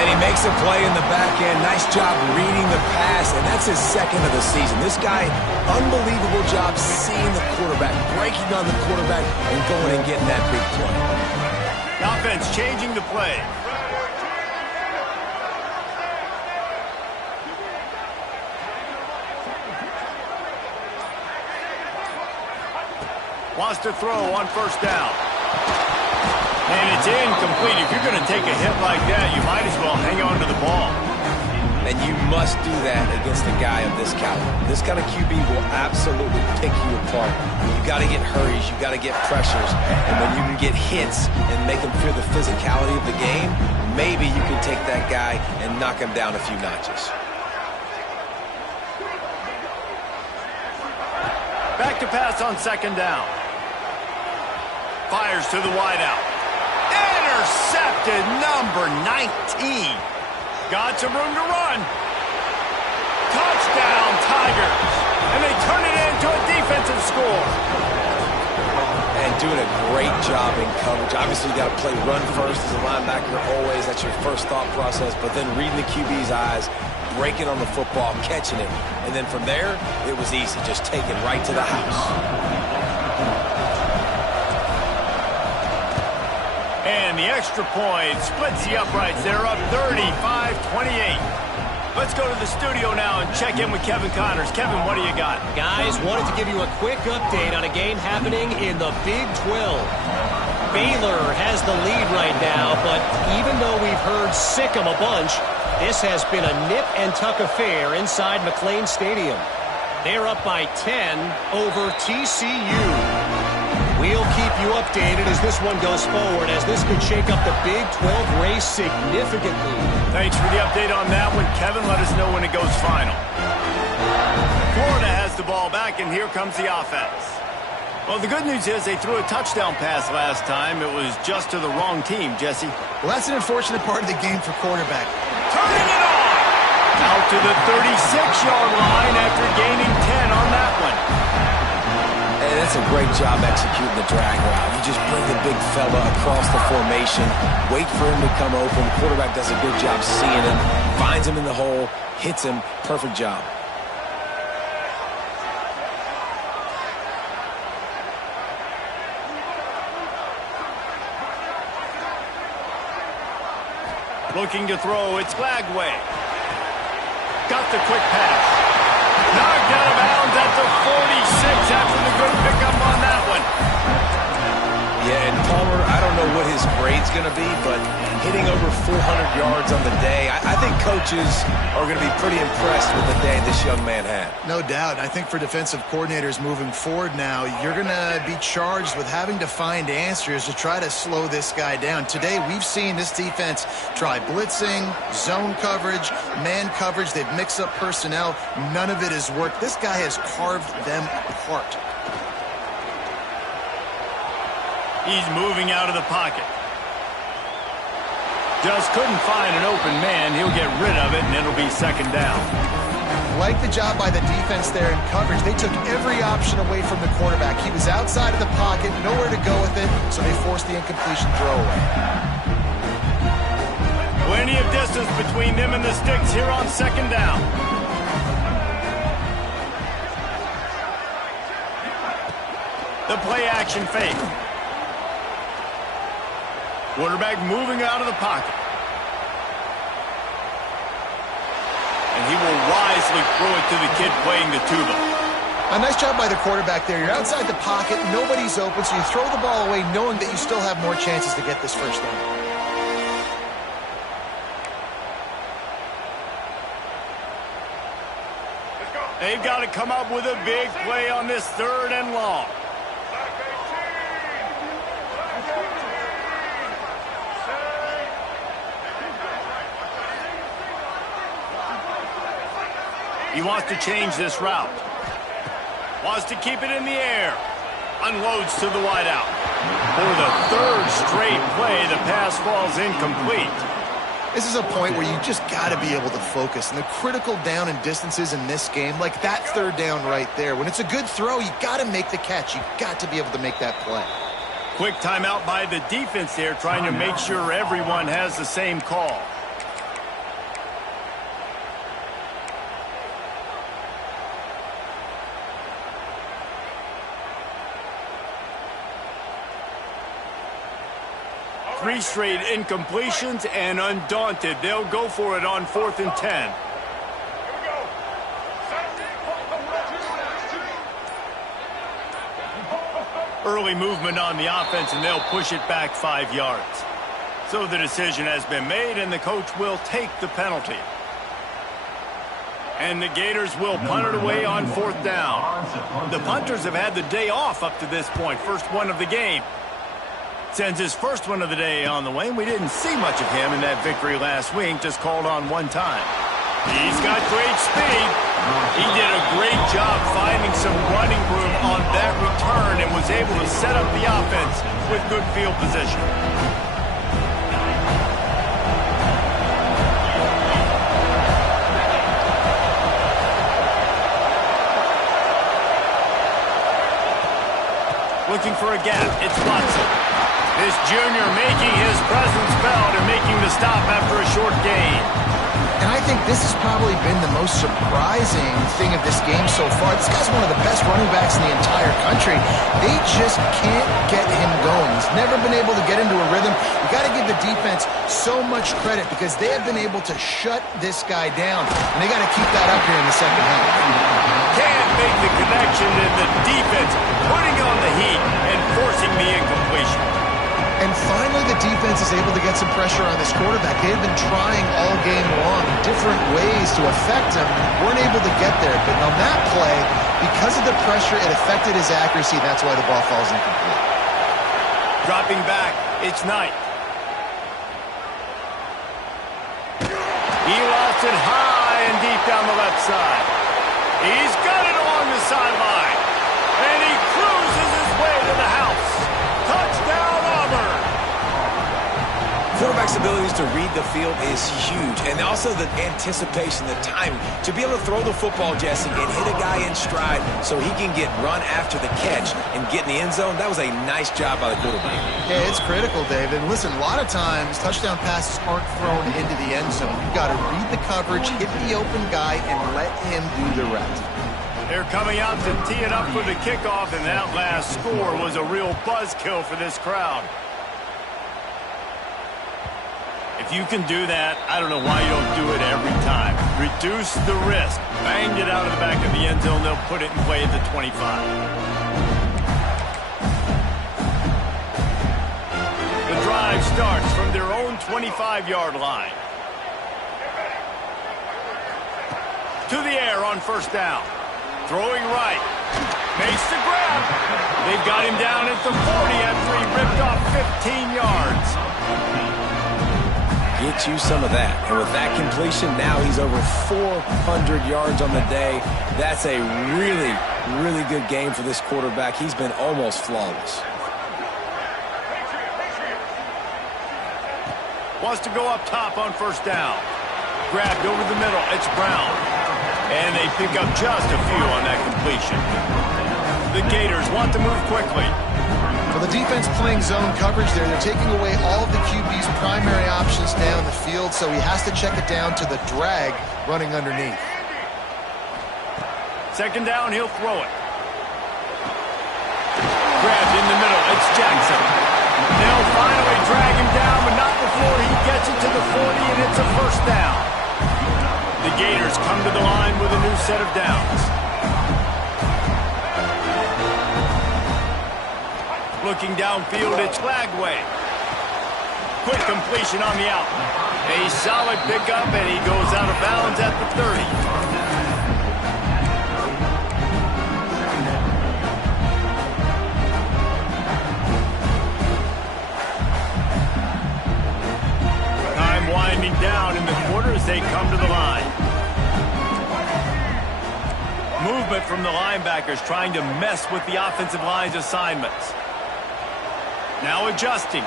And he makes a play in the back end. Nice job reading the pass, and that's his second of the season. This guy, unbelievable job seeing the quarterback, breaking on the quarterback, and going and getting that big play. The offense changing the play. Wants to throw on first down. And it's incomplete. If you're going to take a hit like that, you might as well hang on to the ball. And you must do that against a guy of this caliber. This kind of QB will absolutely pick you apart. You got to get hurries. You got to get pressures. And when you can get hits and make them feel the physicality of the game, maybe you can take that guy and knock him down a few notches. Back to pass on second down. Fires to the wideout. Intercepted, number 19. Got some room to run. Touchdown, Tigers. And they turn it into a defensive score. And doing a great job in coverage. Obviously, you got to play run first as a linebacker always. That's your first thought process. But then reading the QB's eyes, breaking on the football, catching it. And then from there, it was easy. Just take it right to the house. And the extra point splits the uprights. They're up 35-28. Let's go to the studio now and check in with Kevin Connors. Kevin, what do you got? Guys, wanted to give you a quick update on a game happening in the Big 12. Baylor has the lead right now, but even though we've heard sick 'em a bunch, this has been a nip-and-tuck affair inside McLean Stadium. They're up by 10 over TCU. We'll keep you updated as this one goes forward, as this could shake up the Big 12 race significantly. Thanks for the update on that one, Kevin. Let us know when it goes final. Florida has the ball back, and here comes the offense. Well, the good news is they threw a touchdown pass last time. It was just to the wrong team, Jesse. Well, that's an unfortunate part of the game for quarterback. Turning it on! Out to the 36-yard line after gaining 10 on that one. And that's a great job executing the drag route. You just bring the big fella across the formation, wait for him to come open. The quarterback does a good job seeing him, finds him in the hole, hits him. Perfect job. Looking to throw, it's Glagway. Got the quick pass. Knocked out of bounds at the 46 after the good pickup on that one. Yeah, and Palmer, I don't know what his grade's going to be, but hitting over 400 yards on the day, I think coaches are going to be pretty impressed with the day this young man had. No doubt. I think for defensive coordinators moving forward now, you're going to be charged with having to find answers to try to slow this guy down. Today, we've seen this defense try blitzing, zone coverage, man coverage. They've mixed up personnel. None of it has worked. This guy has carved them apart. He's moving out of the pocket. Just couldn't find an open man. He'll get rid of it, and it'll be second down. Like the job by the defense there in coverage. They took every option away from the quarterback. He was outside of the pocket, nowhere to go with it, so they forced the incompletion throwaway. Plenty of distance between them and the sticks here on second down. The play action fake. Quarterback moving out of the pocket. And he will wisely throw it to the kid playing the tuba. A nice job by the quarterback there. You're outside the pocket, nobody's open, so you throw the ball away knowing that you still have more chances to get this first down. They've got to come up with a big play on this third and long. He wants to change this route. Wants to keep it in the air. Unloads to the wideout. For the third straight play, the pass falls incomplete. This is a point where you just got to be able to focus. And the critical down and distances in this game, like that third down right there, when it's a good throw, you got to make the catch. You got to be able to make that play. Quick timeout by the defense here, trying to make sure everyone has the same call. Three straight incompletions, and undaunted, they'll go for it on 4th and 10. Early movement on the offense, and they'll push it back 5 yards. So the decision has been made, and the coach will take the penalty. And the Gators will punt it away on 4th down. The punters have had the day off up to this point, first one of the game. Sends his first one of the day on the way. We didn't see much of him in that victory last week, just called on one time. He's got great speed. He did a great job finding some running room on that return and was able to set up the offense with good field position. Looking for a gap. It's Watson. This junior making his presence felt and making the stop after a short gain. And I think this has probably been the most surprising thing of this game so far. This guy's one of the best running backs in the entire country. They just can't get him going. He's never been able to get into a rhythm. You got to give the defense so much credit because they have been able to shut this guy down. And they got to keep that up here in the second half. Can't make the connection, and the defense putting on the heat and forcing the incompletion. And finally, the defense is able to get some pressure on this quarterback. They have been trying all game long different ways to affect him. Weren't able to get there. But on that play, because of the pressure, it affected his accuracy. That's why the ball falls incomplete. Dropping back, it's Knight. He lost it high and deep down the left side. He's got it along the sideline. And he cruises his way to the house. Touchdown, Auburn. Quarterback's abilities to read the field is huge, and also the anticipation, the timing. To be able to throw the football, Jesse, and hit a guy in stride so he can get run after the catch and get in the end zone, that was a nice job by the quarterback. Yeah, it's critical, David. And listen, a lot of times touchdown passes aren't thrown into the end zone. You've got to read the coverage, hit the open guy, and let him do the rest. They're coming out to tee it up for the kickoff, and that last score was a real buzzkill for this crowd. If you can do that, I don't know why you don't do it every time. Reduce the risk. Banged it out of the back of the end zone. They'll put it in play at the 25. The drive starts from their own 25-yard line. To the air on 1st down. Throwing right. Makes the grab. They've got him down at the 40 after he ripped off 15 yards. Get you some of that. And with that completion, now he's over 400 yards on the day. That's a really, really good game for this quarterback. He's been almost flawless. Wants to go up top on 1st down. Grabbed over the middle. It's Brown. And they pick up just a few on that completion. The Gators want to move quickly. Well, the defense playing zone coverage there. They're taking away all of the QB's primary options down the field, so he has to check it down to the drag running underneath. 2nd down, he'll throw it. Grabbed in the middle. It's Jackson. They'll finally drag him down, but not before he gets it to the 40, and it's a 1st down. The Gators come to the line with a new set of downs. Looking downfield, it's Flagway. Quick completion on the out. A solid pickup, and he goes out of bounds at the 30. Time winding down in the quarter as they come to the line. movement from the linebackers trying to mess with the offensive line's assignments. Now adjusting.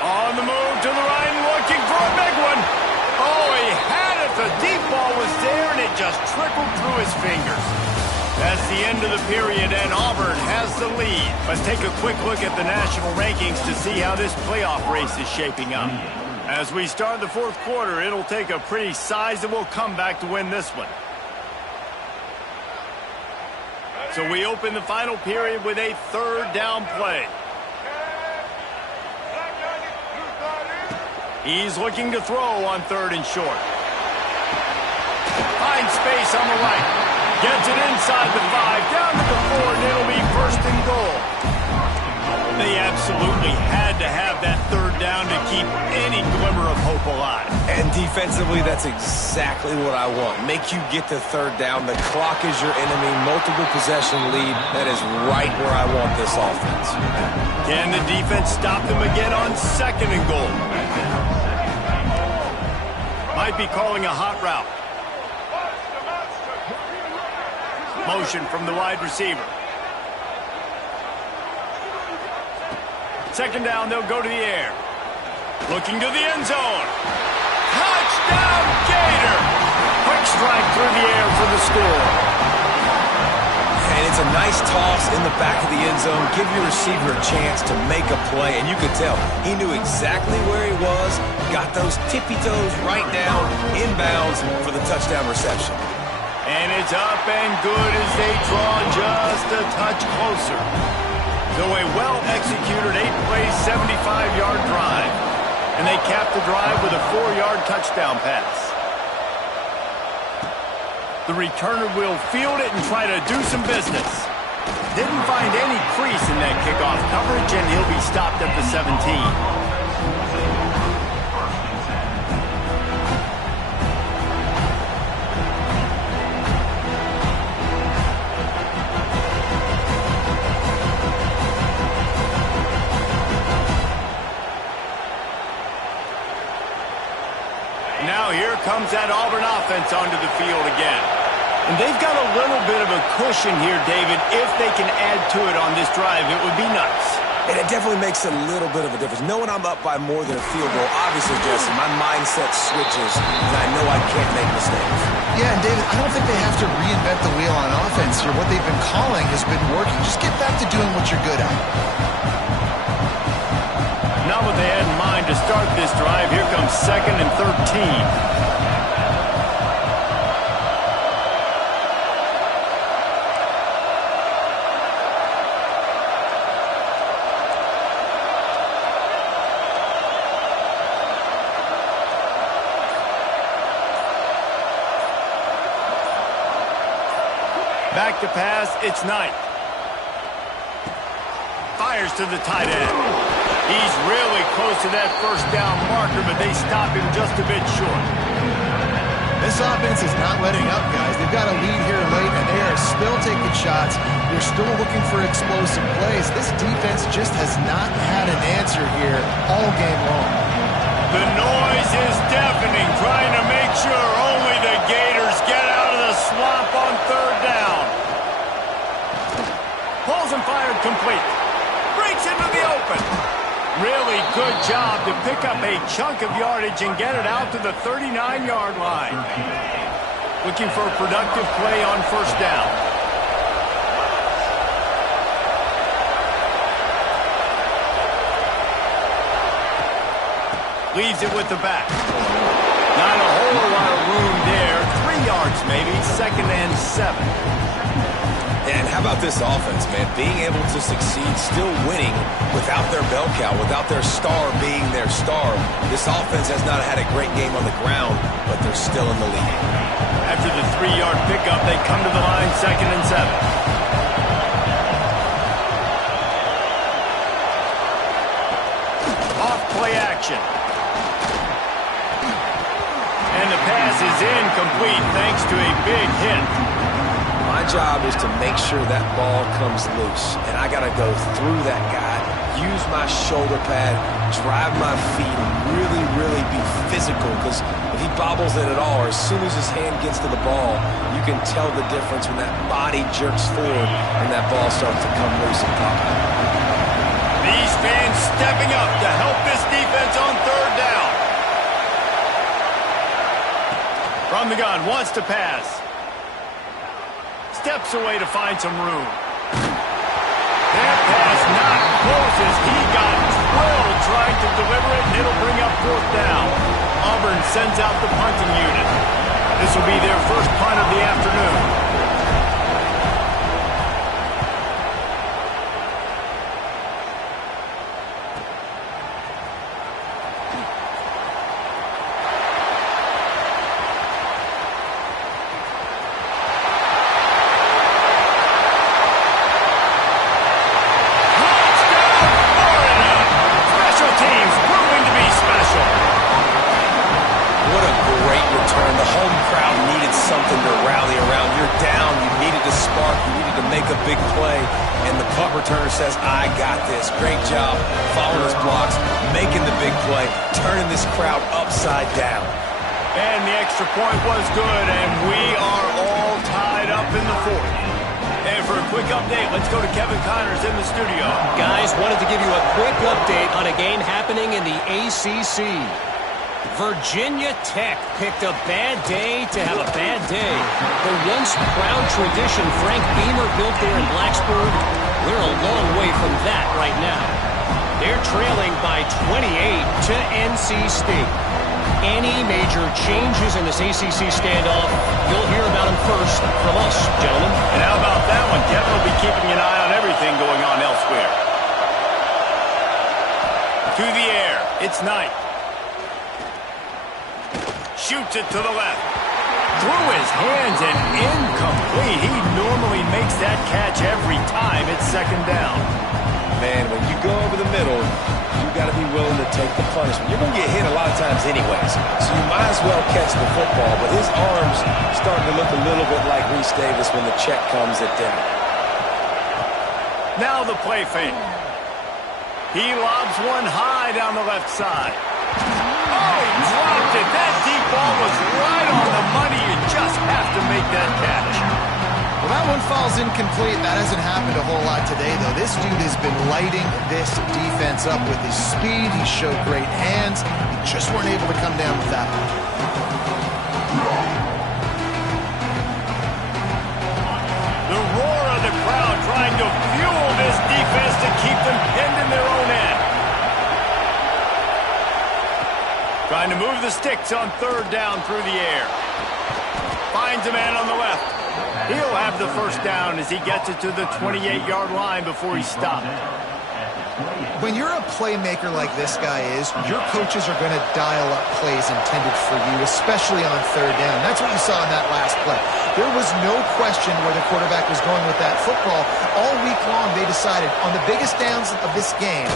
On the move to the right, looking for a big one. Oh, he had it. The deep ball was there, and it just trickled through his fingers. That's the end of the period, and Auburn has the lead. Let's take a quick look at the national rankings to see how this playoff race is shaping up. As we start the fourth quarter, it'll take a pretty sizable comeback to win this one. So we open the final period with a third down play. He's looking to throw on third and short. Finds space on the right. Gets it inside the 5, down to the 4, and it'll be first and goal. They absolutely had to have that third down to keep any glimmer of hope alive. And defensively, that's exactly what I want. Make you get the third down. The clock is your enemy. Multiple possession lead. That is right where I want this offense. Can the defense stop them again on second and goal? Might be calling a hot route. Motion from the wide receiver. Second down, they'll go to the air. Looking to the end zone. Touchdown, Gator! Quick strike through the air for the score. And it's a nice toss in the back of the end zone. Give your receiver a chance to make a play. And you could tell he knew exactly where he was. Got those tippy toes right down, inbounds for the touchdown reception. And it's up and good as they draw just a touch closer. So a well-executed 8-play, 75-yard drive. And they cap the drive with a 4-yard touchdown pass. The returner will field it and try to do some business. Didn't find any crease in that kickoff coverage, and he'll be stopped at the 17. Now here comes that Auburn offense onto the field again. And they've got a little bit of a cushion here, David. If they can add to it on this drive, it would be nice. And it definitely makes a little bit of a difference. Knowing I'm up by more than a field goal, obviously, Jesse, my mindset switches, and I know I can't make mistakes. Yeah, and David, I don't think they have to reinvent the wheel on offense here. What they've been calling has been working. Just get back to doing what you're good at. Not what they had in mind to start this drive. Here comes 2nd and 13. Back to pass, it's Knight. Fires to the tight end. He's really close to that first down marker, but they stop him just a bit short. This offense is not letting up, guys. They've got a lead here late, and they are still taking shots. They're still looking for explosive plays. This defense just has not had an answer here all game long. The noise is deafening, trying to make sure only the Gators get out of the swamp on third down. Pulls and fired complete. Breaks into the open. Really good job to pick up a chunk of yardage and get it out to the 39-yard line. Looking for a productive play on first down. Leaves it with the back. Not a whole lot of room there. 3 yards maybe, 2nd and 7. And how about this offense, man? Being able to succeed, still winning without their bell cow, without their star being their star. This offense has not had a great game on the ground, but they're still in the lead. After the 3-yard pickup, they come to the line, 2nd and 7. Off play action. And the pass is incomplete thanks to a big hit. My job is to make sure that ball comes loose, and I got to go through that guy, use my shoulder pad, drive my feet, and really, really be physical. Because if he bobbles it at all, or as soon as his hand gets to the ball, you can tell the difference when that body jerks forward and that ball starts to come loose and pop out. These fans stepping up to help this defense on third down. From the gun, wants to pass. Steps away to find some room. That pass not close as he got twirled trying to deliver it, and it'll bring up fourth down. Auburn sends out the punting unit. This will be their first punt of the afternoon. Says, I got this. Great job following his blocks, making the big play, turning this crowd upside down. And the extra point was good, and we are all tied up in the fourth. And for a quick update, let's go to Kevin Connors in the studio. Guys, wanted to give you a quick update on a game happening in the ACC. Virginia Tech picked a bad day to have a bad day. The once proud tradition Frank Beamer built there in Blacksburg, they're a long way from that right now. They're trailing by 28 to NC State. Any major changes in this ACC standoff, you'll hear about them first from us, gentlemen. And how about that one? Kevin will be keeping an eye on everything going on elsewhere. To the air. It's Knight. Shoots it to the left. Through his hands and incomplete. He normally makes that catch every time. It's second down. Man, when you go over the middle, you got to be willing to take the punishment. You're going to get hit a lot of times anyways, so you might as well catch the football. But his arms starting to look a little bit like Reese Davis when the check comes at dinner. Now the play fake. He lobs one high down the left side. Oh, he dropped it. That deep ball was right on the money. You just have to make that catch. Well, that one falls incomplete. That hasn't happened a whole lot today, though. This dude has been lighting this defense up with his speed. He showed great hands. He just weren't able to come down with that one. The roar of the crowd trying to fuel this defense to keep them pinned in their own end. Trying to move the sticks on third down through the air. Finds a man on the left. He'll have the first down as he gets it to the 28-yard line before he's stopped. When you're a playmaker like this guy is, your coaches are going to dial up plays intended for you, especially on third down. That's what you saw in that last play. There was no question where the quarterback was going with that football. All week long, they decided on the biggest downs of this game,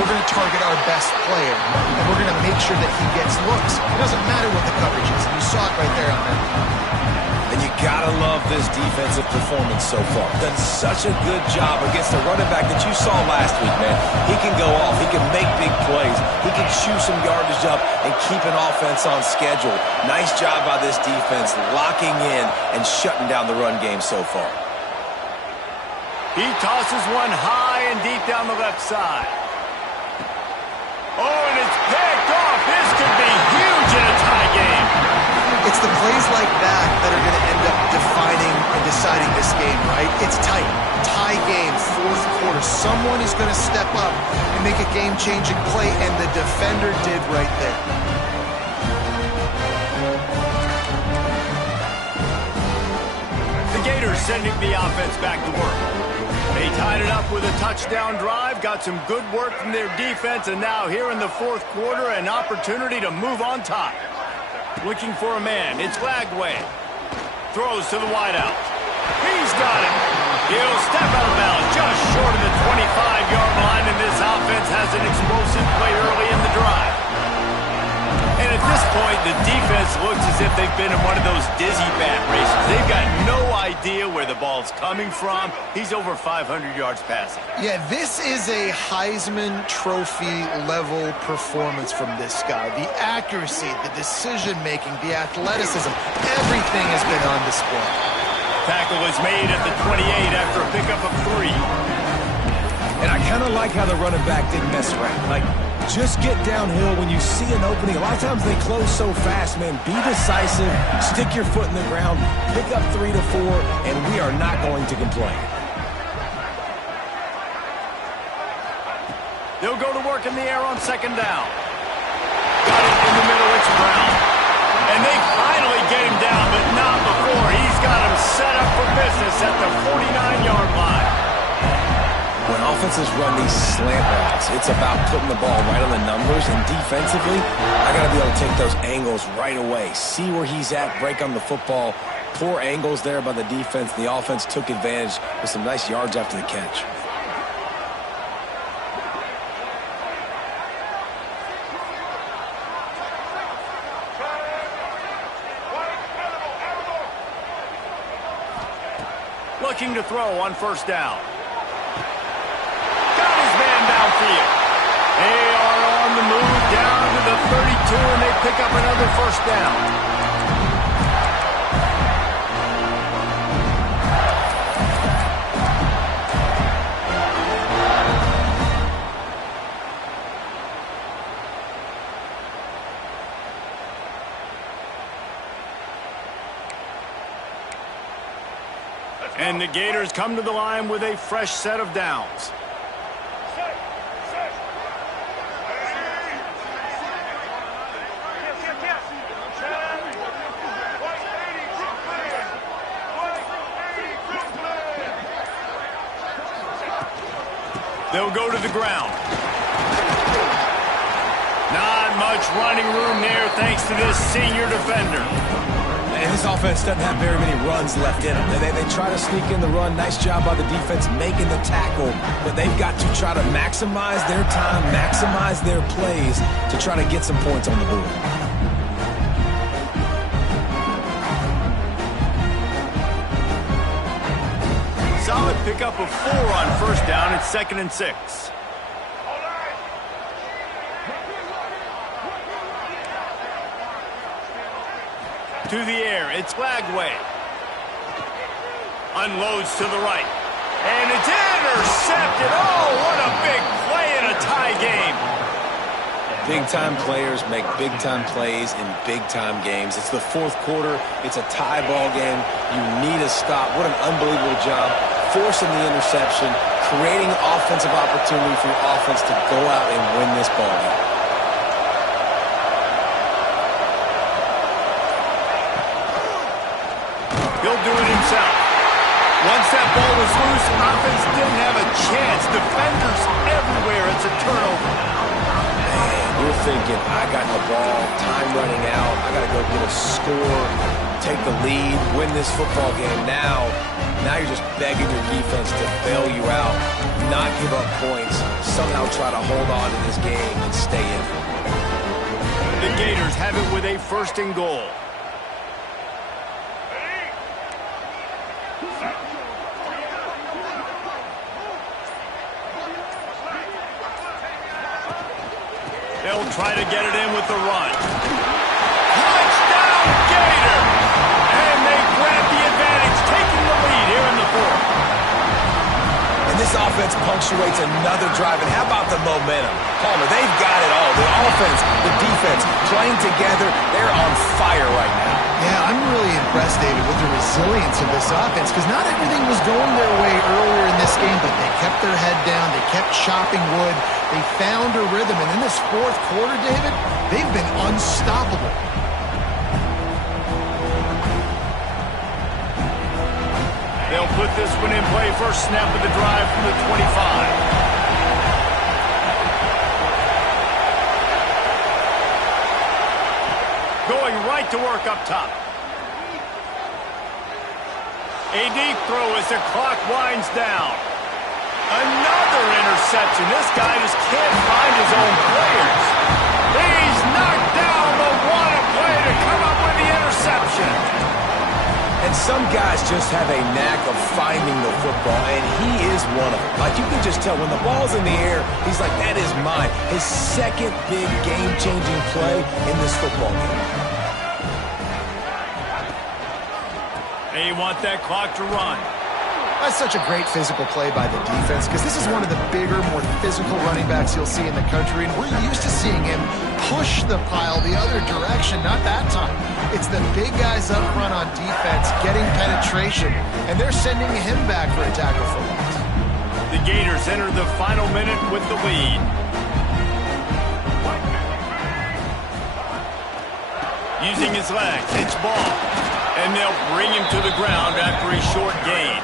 we're going to target our best player, and we're going to make sure that he gets looks. It doesn't matter what the coverage is. You saw it right there on that. And you gotta love this defensive performance so far. Done such a good job against the running back that you saw last week, man. He can go off. He can make big plays. He can chew some yardage up and keep an offense on schedule. Nice job by this defense locking in and shutting down the run game so far. He tosses one high and deep down the left side. Oh, and it's picked off. This could be huge in a tie game. It's the plays like that that are going to end up defining and deciding this game, right? It's tight. Tie game, fourth quarter. Someone is going to step up and make a game-changing play, and the defender did right there. The Gators sending the offense back to work. They tied it up with a touchdown drive, got some good work from their defense, and now here in the fourth quarter, an opportunity to move on top. Looking for a man. It's Lagway. Throws to the wideout. He's got it. He'll step out of bounds just short of the 25-yard line, and this offense has an explosive play early in the drive. And At this point, the defense looks as if they've been in one of those dizzy bat races. They've got no idea where the ball's coming from. He's over 500 yards passing. Yeah, this is a Heisman Trophy level performance from this guy. The accuracy, the decision-making, the athleticism, everything has been on display. Tackle is made at the 28 after a pickup of 3. And I kind of like how the running back didn't mess around. Like, just get downhill when you see an opening. A lot of times they close so fast, man. Be decisive, stick your foot in the ground, pick up 3 to 4, and we are not going to complain. They'll go to work in the air on second down. Got it in the middle, it's Brown. And they finally get him down, but not before. He's got him set up for business at the 49-yard line. When offenses run these slant routes, it's about putting the ball right on the numbers, and defensively, I got to be able to take those angles right away. See where he's at, break on the football. Poor angles there by the defense. The offense took advantage with some nice yards after the catch. Looking to throw on first down. Got his man downfield. They are on the move down to the 32, and they pick up another first down. And the Gators come to the line with a fresh set of downs. They'll go to the ground. Not much running room there thanks to this senior defender. And this offense doesn't have very many runs left in them. They try to sneak in the run. Nice job by the defense making the tackle. But they've got to try to maximize their time, maximize their plays to try to get some points on the board. Solid pickup of 4 on first down. It's 2nd and 6. To the air, it's Lagway. Unloads to the right. And it's intercepted. Oh, what a big play in a tie game. Big-time players make big-time plays in big-time games. It's the fourth quarter. It's a tie ball game. You need a stop. What an unbelievable job. Forcing the interception, creating offensive opportunity for your offense to go out and win this ball game. He'll do it himself. Once that ball was loose, offense didn't have a chance. Defenders everywhere. It's a turnover. Man, you're thinking, I got the ball, time running out, I got to go get a score, take the lead, win this football game. Now you're just begging your defense to bail you out, not give up points, somehow try to hold on to this game and stay in. The Gators have it with a 1st and goal. They'll try to get it in with the run. Touchdown, Gator! And they grab the advantage, taking the lead here in the 4th. And this offense punctuates another drive. And how about the momentum? Palmer, they've got it all. The offense, the defense, playing together. They're on fire right now. Yeah, I'm really impressed, David, with the resilience of this offense, because not everything was going their way earlier in this game, but they kept their head down, they kept chopping wood, they found a rhythm, and in this 4th quarter, David, they've been unstoppable. They'll put this one in play. First snap of the drive from the 25. Going right to work up top. A deep throw as the clock winds down. Another interception. This guy just can't find his own players. He's knocked down the And some guys just have a knack of finding the football, and he is one of them. Like, you can just tell when the ball's in the air, he's like, that is mine. His second big game-changing play in this football game. They want that clock to run. That's such a great physical play by the defense because this is one of the bigger, more physical running backs you'll see in the country, and we're used to seeing him push the pile the other direction. Not that time. It's the big guys up front on defense getting penetration, and they're sending him back for a tackle for loss. The Gators enter the final minute with the lead. Using his legs, it's ball, and they'll bring him to the ground after a short gain.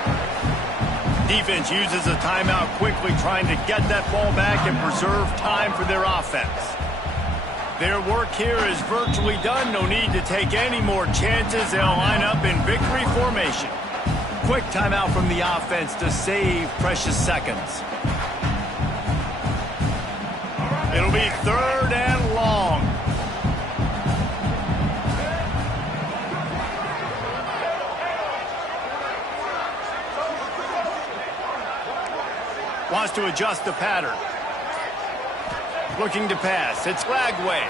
Defense uses a timeout quickly, trying to get that ball back and preserve time for their offense. Their work here is virtually done. No need to take any more chances. They'll line up in victory formation. Quick timeout from the offense to save precious seconds. It'll be 3rd and long. Wants to adjust the pattern. Looking to pass. It's Lagway.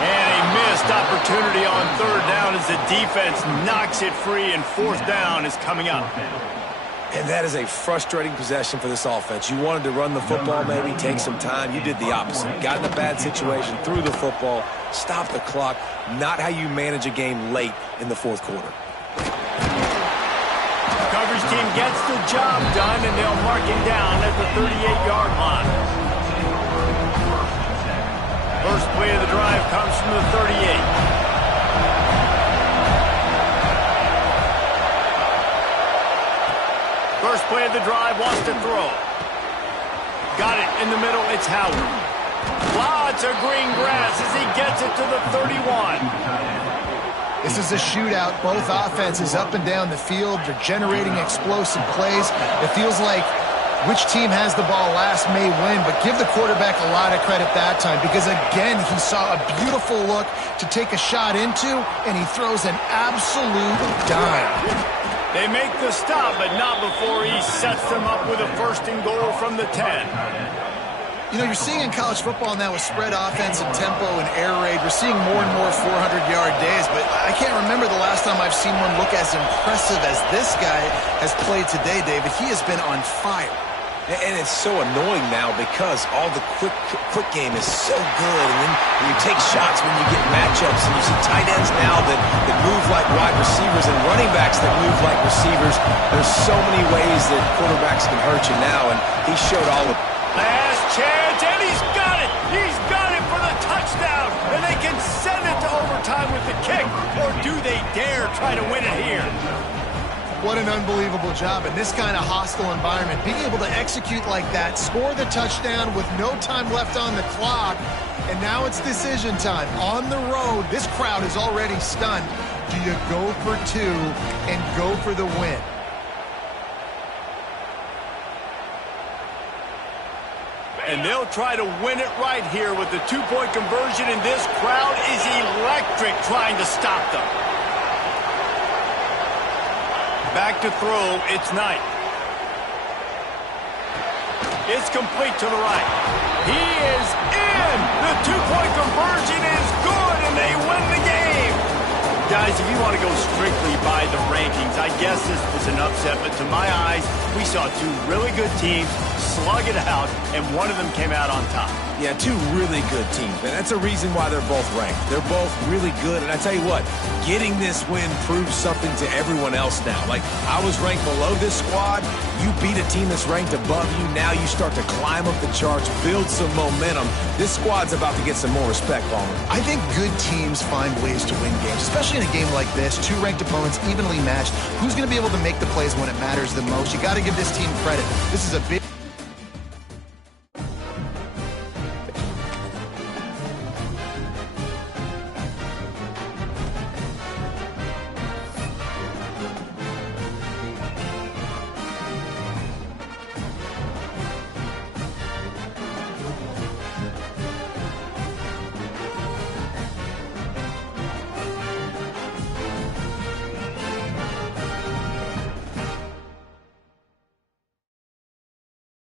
And a missed opportunity on 3rd down as the defense knocks it free, and 4th down is coming up. And that is a frustrating possession for this offense. You wanted to run the football, maybe take some time. You did the opposite. Got in a bad situation, threw the football, stopped the clock. Not how you manage a game late in the 4th quarter. Coverage team gets the job done, and they'll mark him down at the 38-yard line. First play of the drive comes from the 38. First play of the drive, wants to throw. Got it in the middle, it's Howard. Lots of green grass as he gets it to the 31. This is a shootout. Both offenses up and down the field. They're generating explosive plays. It feels like which team has the ball last may win, but give the quarterback a lot of credit that time because, again, he saw a beautiful look to take a shot into, and he throws an absolute dime. They make the stop, but not before he sets them up with a 1st and goal from the 10. You know, you're seeing in college football now with spread offense and tempo and air raid, we're seeing more and more 400-yard days, but I can't remember the last time I've seen one look as impressive as this guy has played today, David. He has been on fire. And it's so annoying now because all the quick game is so good. And then you take shots when you get matchups, and you see tight ends now that move like wide receivers and running backs that move like receivers. There's so many ways that quarterbacks can hurt you now, and he showed all of it. Last chance, and he's got it! He's got it for the touchdown! And they can send it to overtime with the kick, or do they dare try to win it here? What an unbelievable job in this kind of hostile environment. Being able to execute like that, score the touchdown with no time left on the clock, and now it's decision time. On the road, this crowd is already stunned. Do you go for 2 and go for the win? And they'll try to win it right here with the 2-point conversion, and this crowd is electric trying to stop them. Back to throw, it's Knight. It's complete to the right. He is in! The 2-point conversion is good, and they win the game! Guys, if you want to go strictly by the rankings, I guess this was an upset, but to my eyes, we saw 2 really good teams slug it out, and one of them came out on top. Yeah, 2 really good teams, man. That's a reason why they're both ranked. They're both really good, and I tell you what, getting this win proves something to everyone else now. Like, I was ranked below this squad. You beat a team that's ranked above you. Now you start to climb up the charts, build some momentum. This squad's about to get some more respect, Palmer. I think good teams find ways to win games, especially in a game like this. 2 ranked opponents, evenly matched. Who's going to be able to make the plays when it matters the most? You got to give this team credit. This is a big...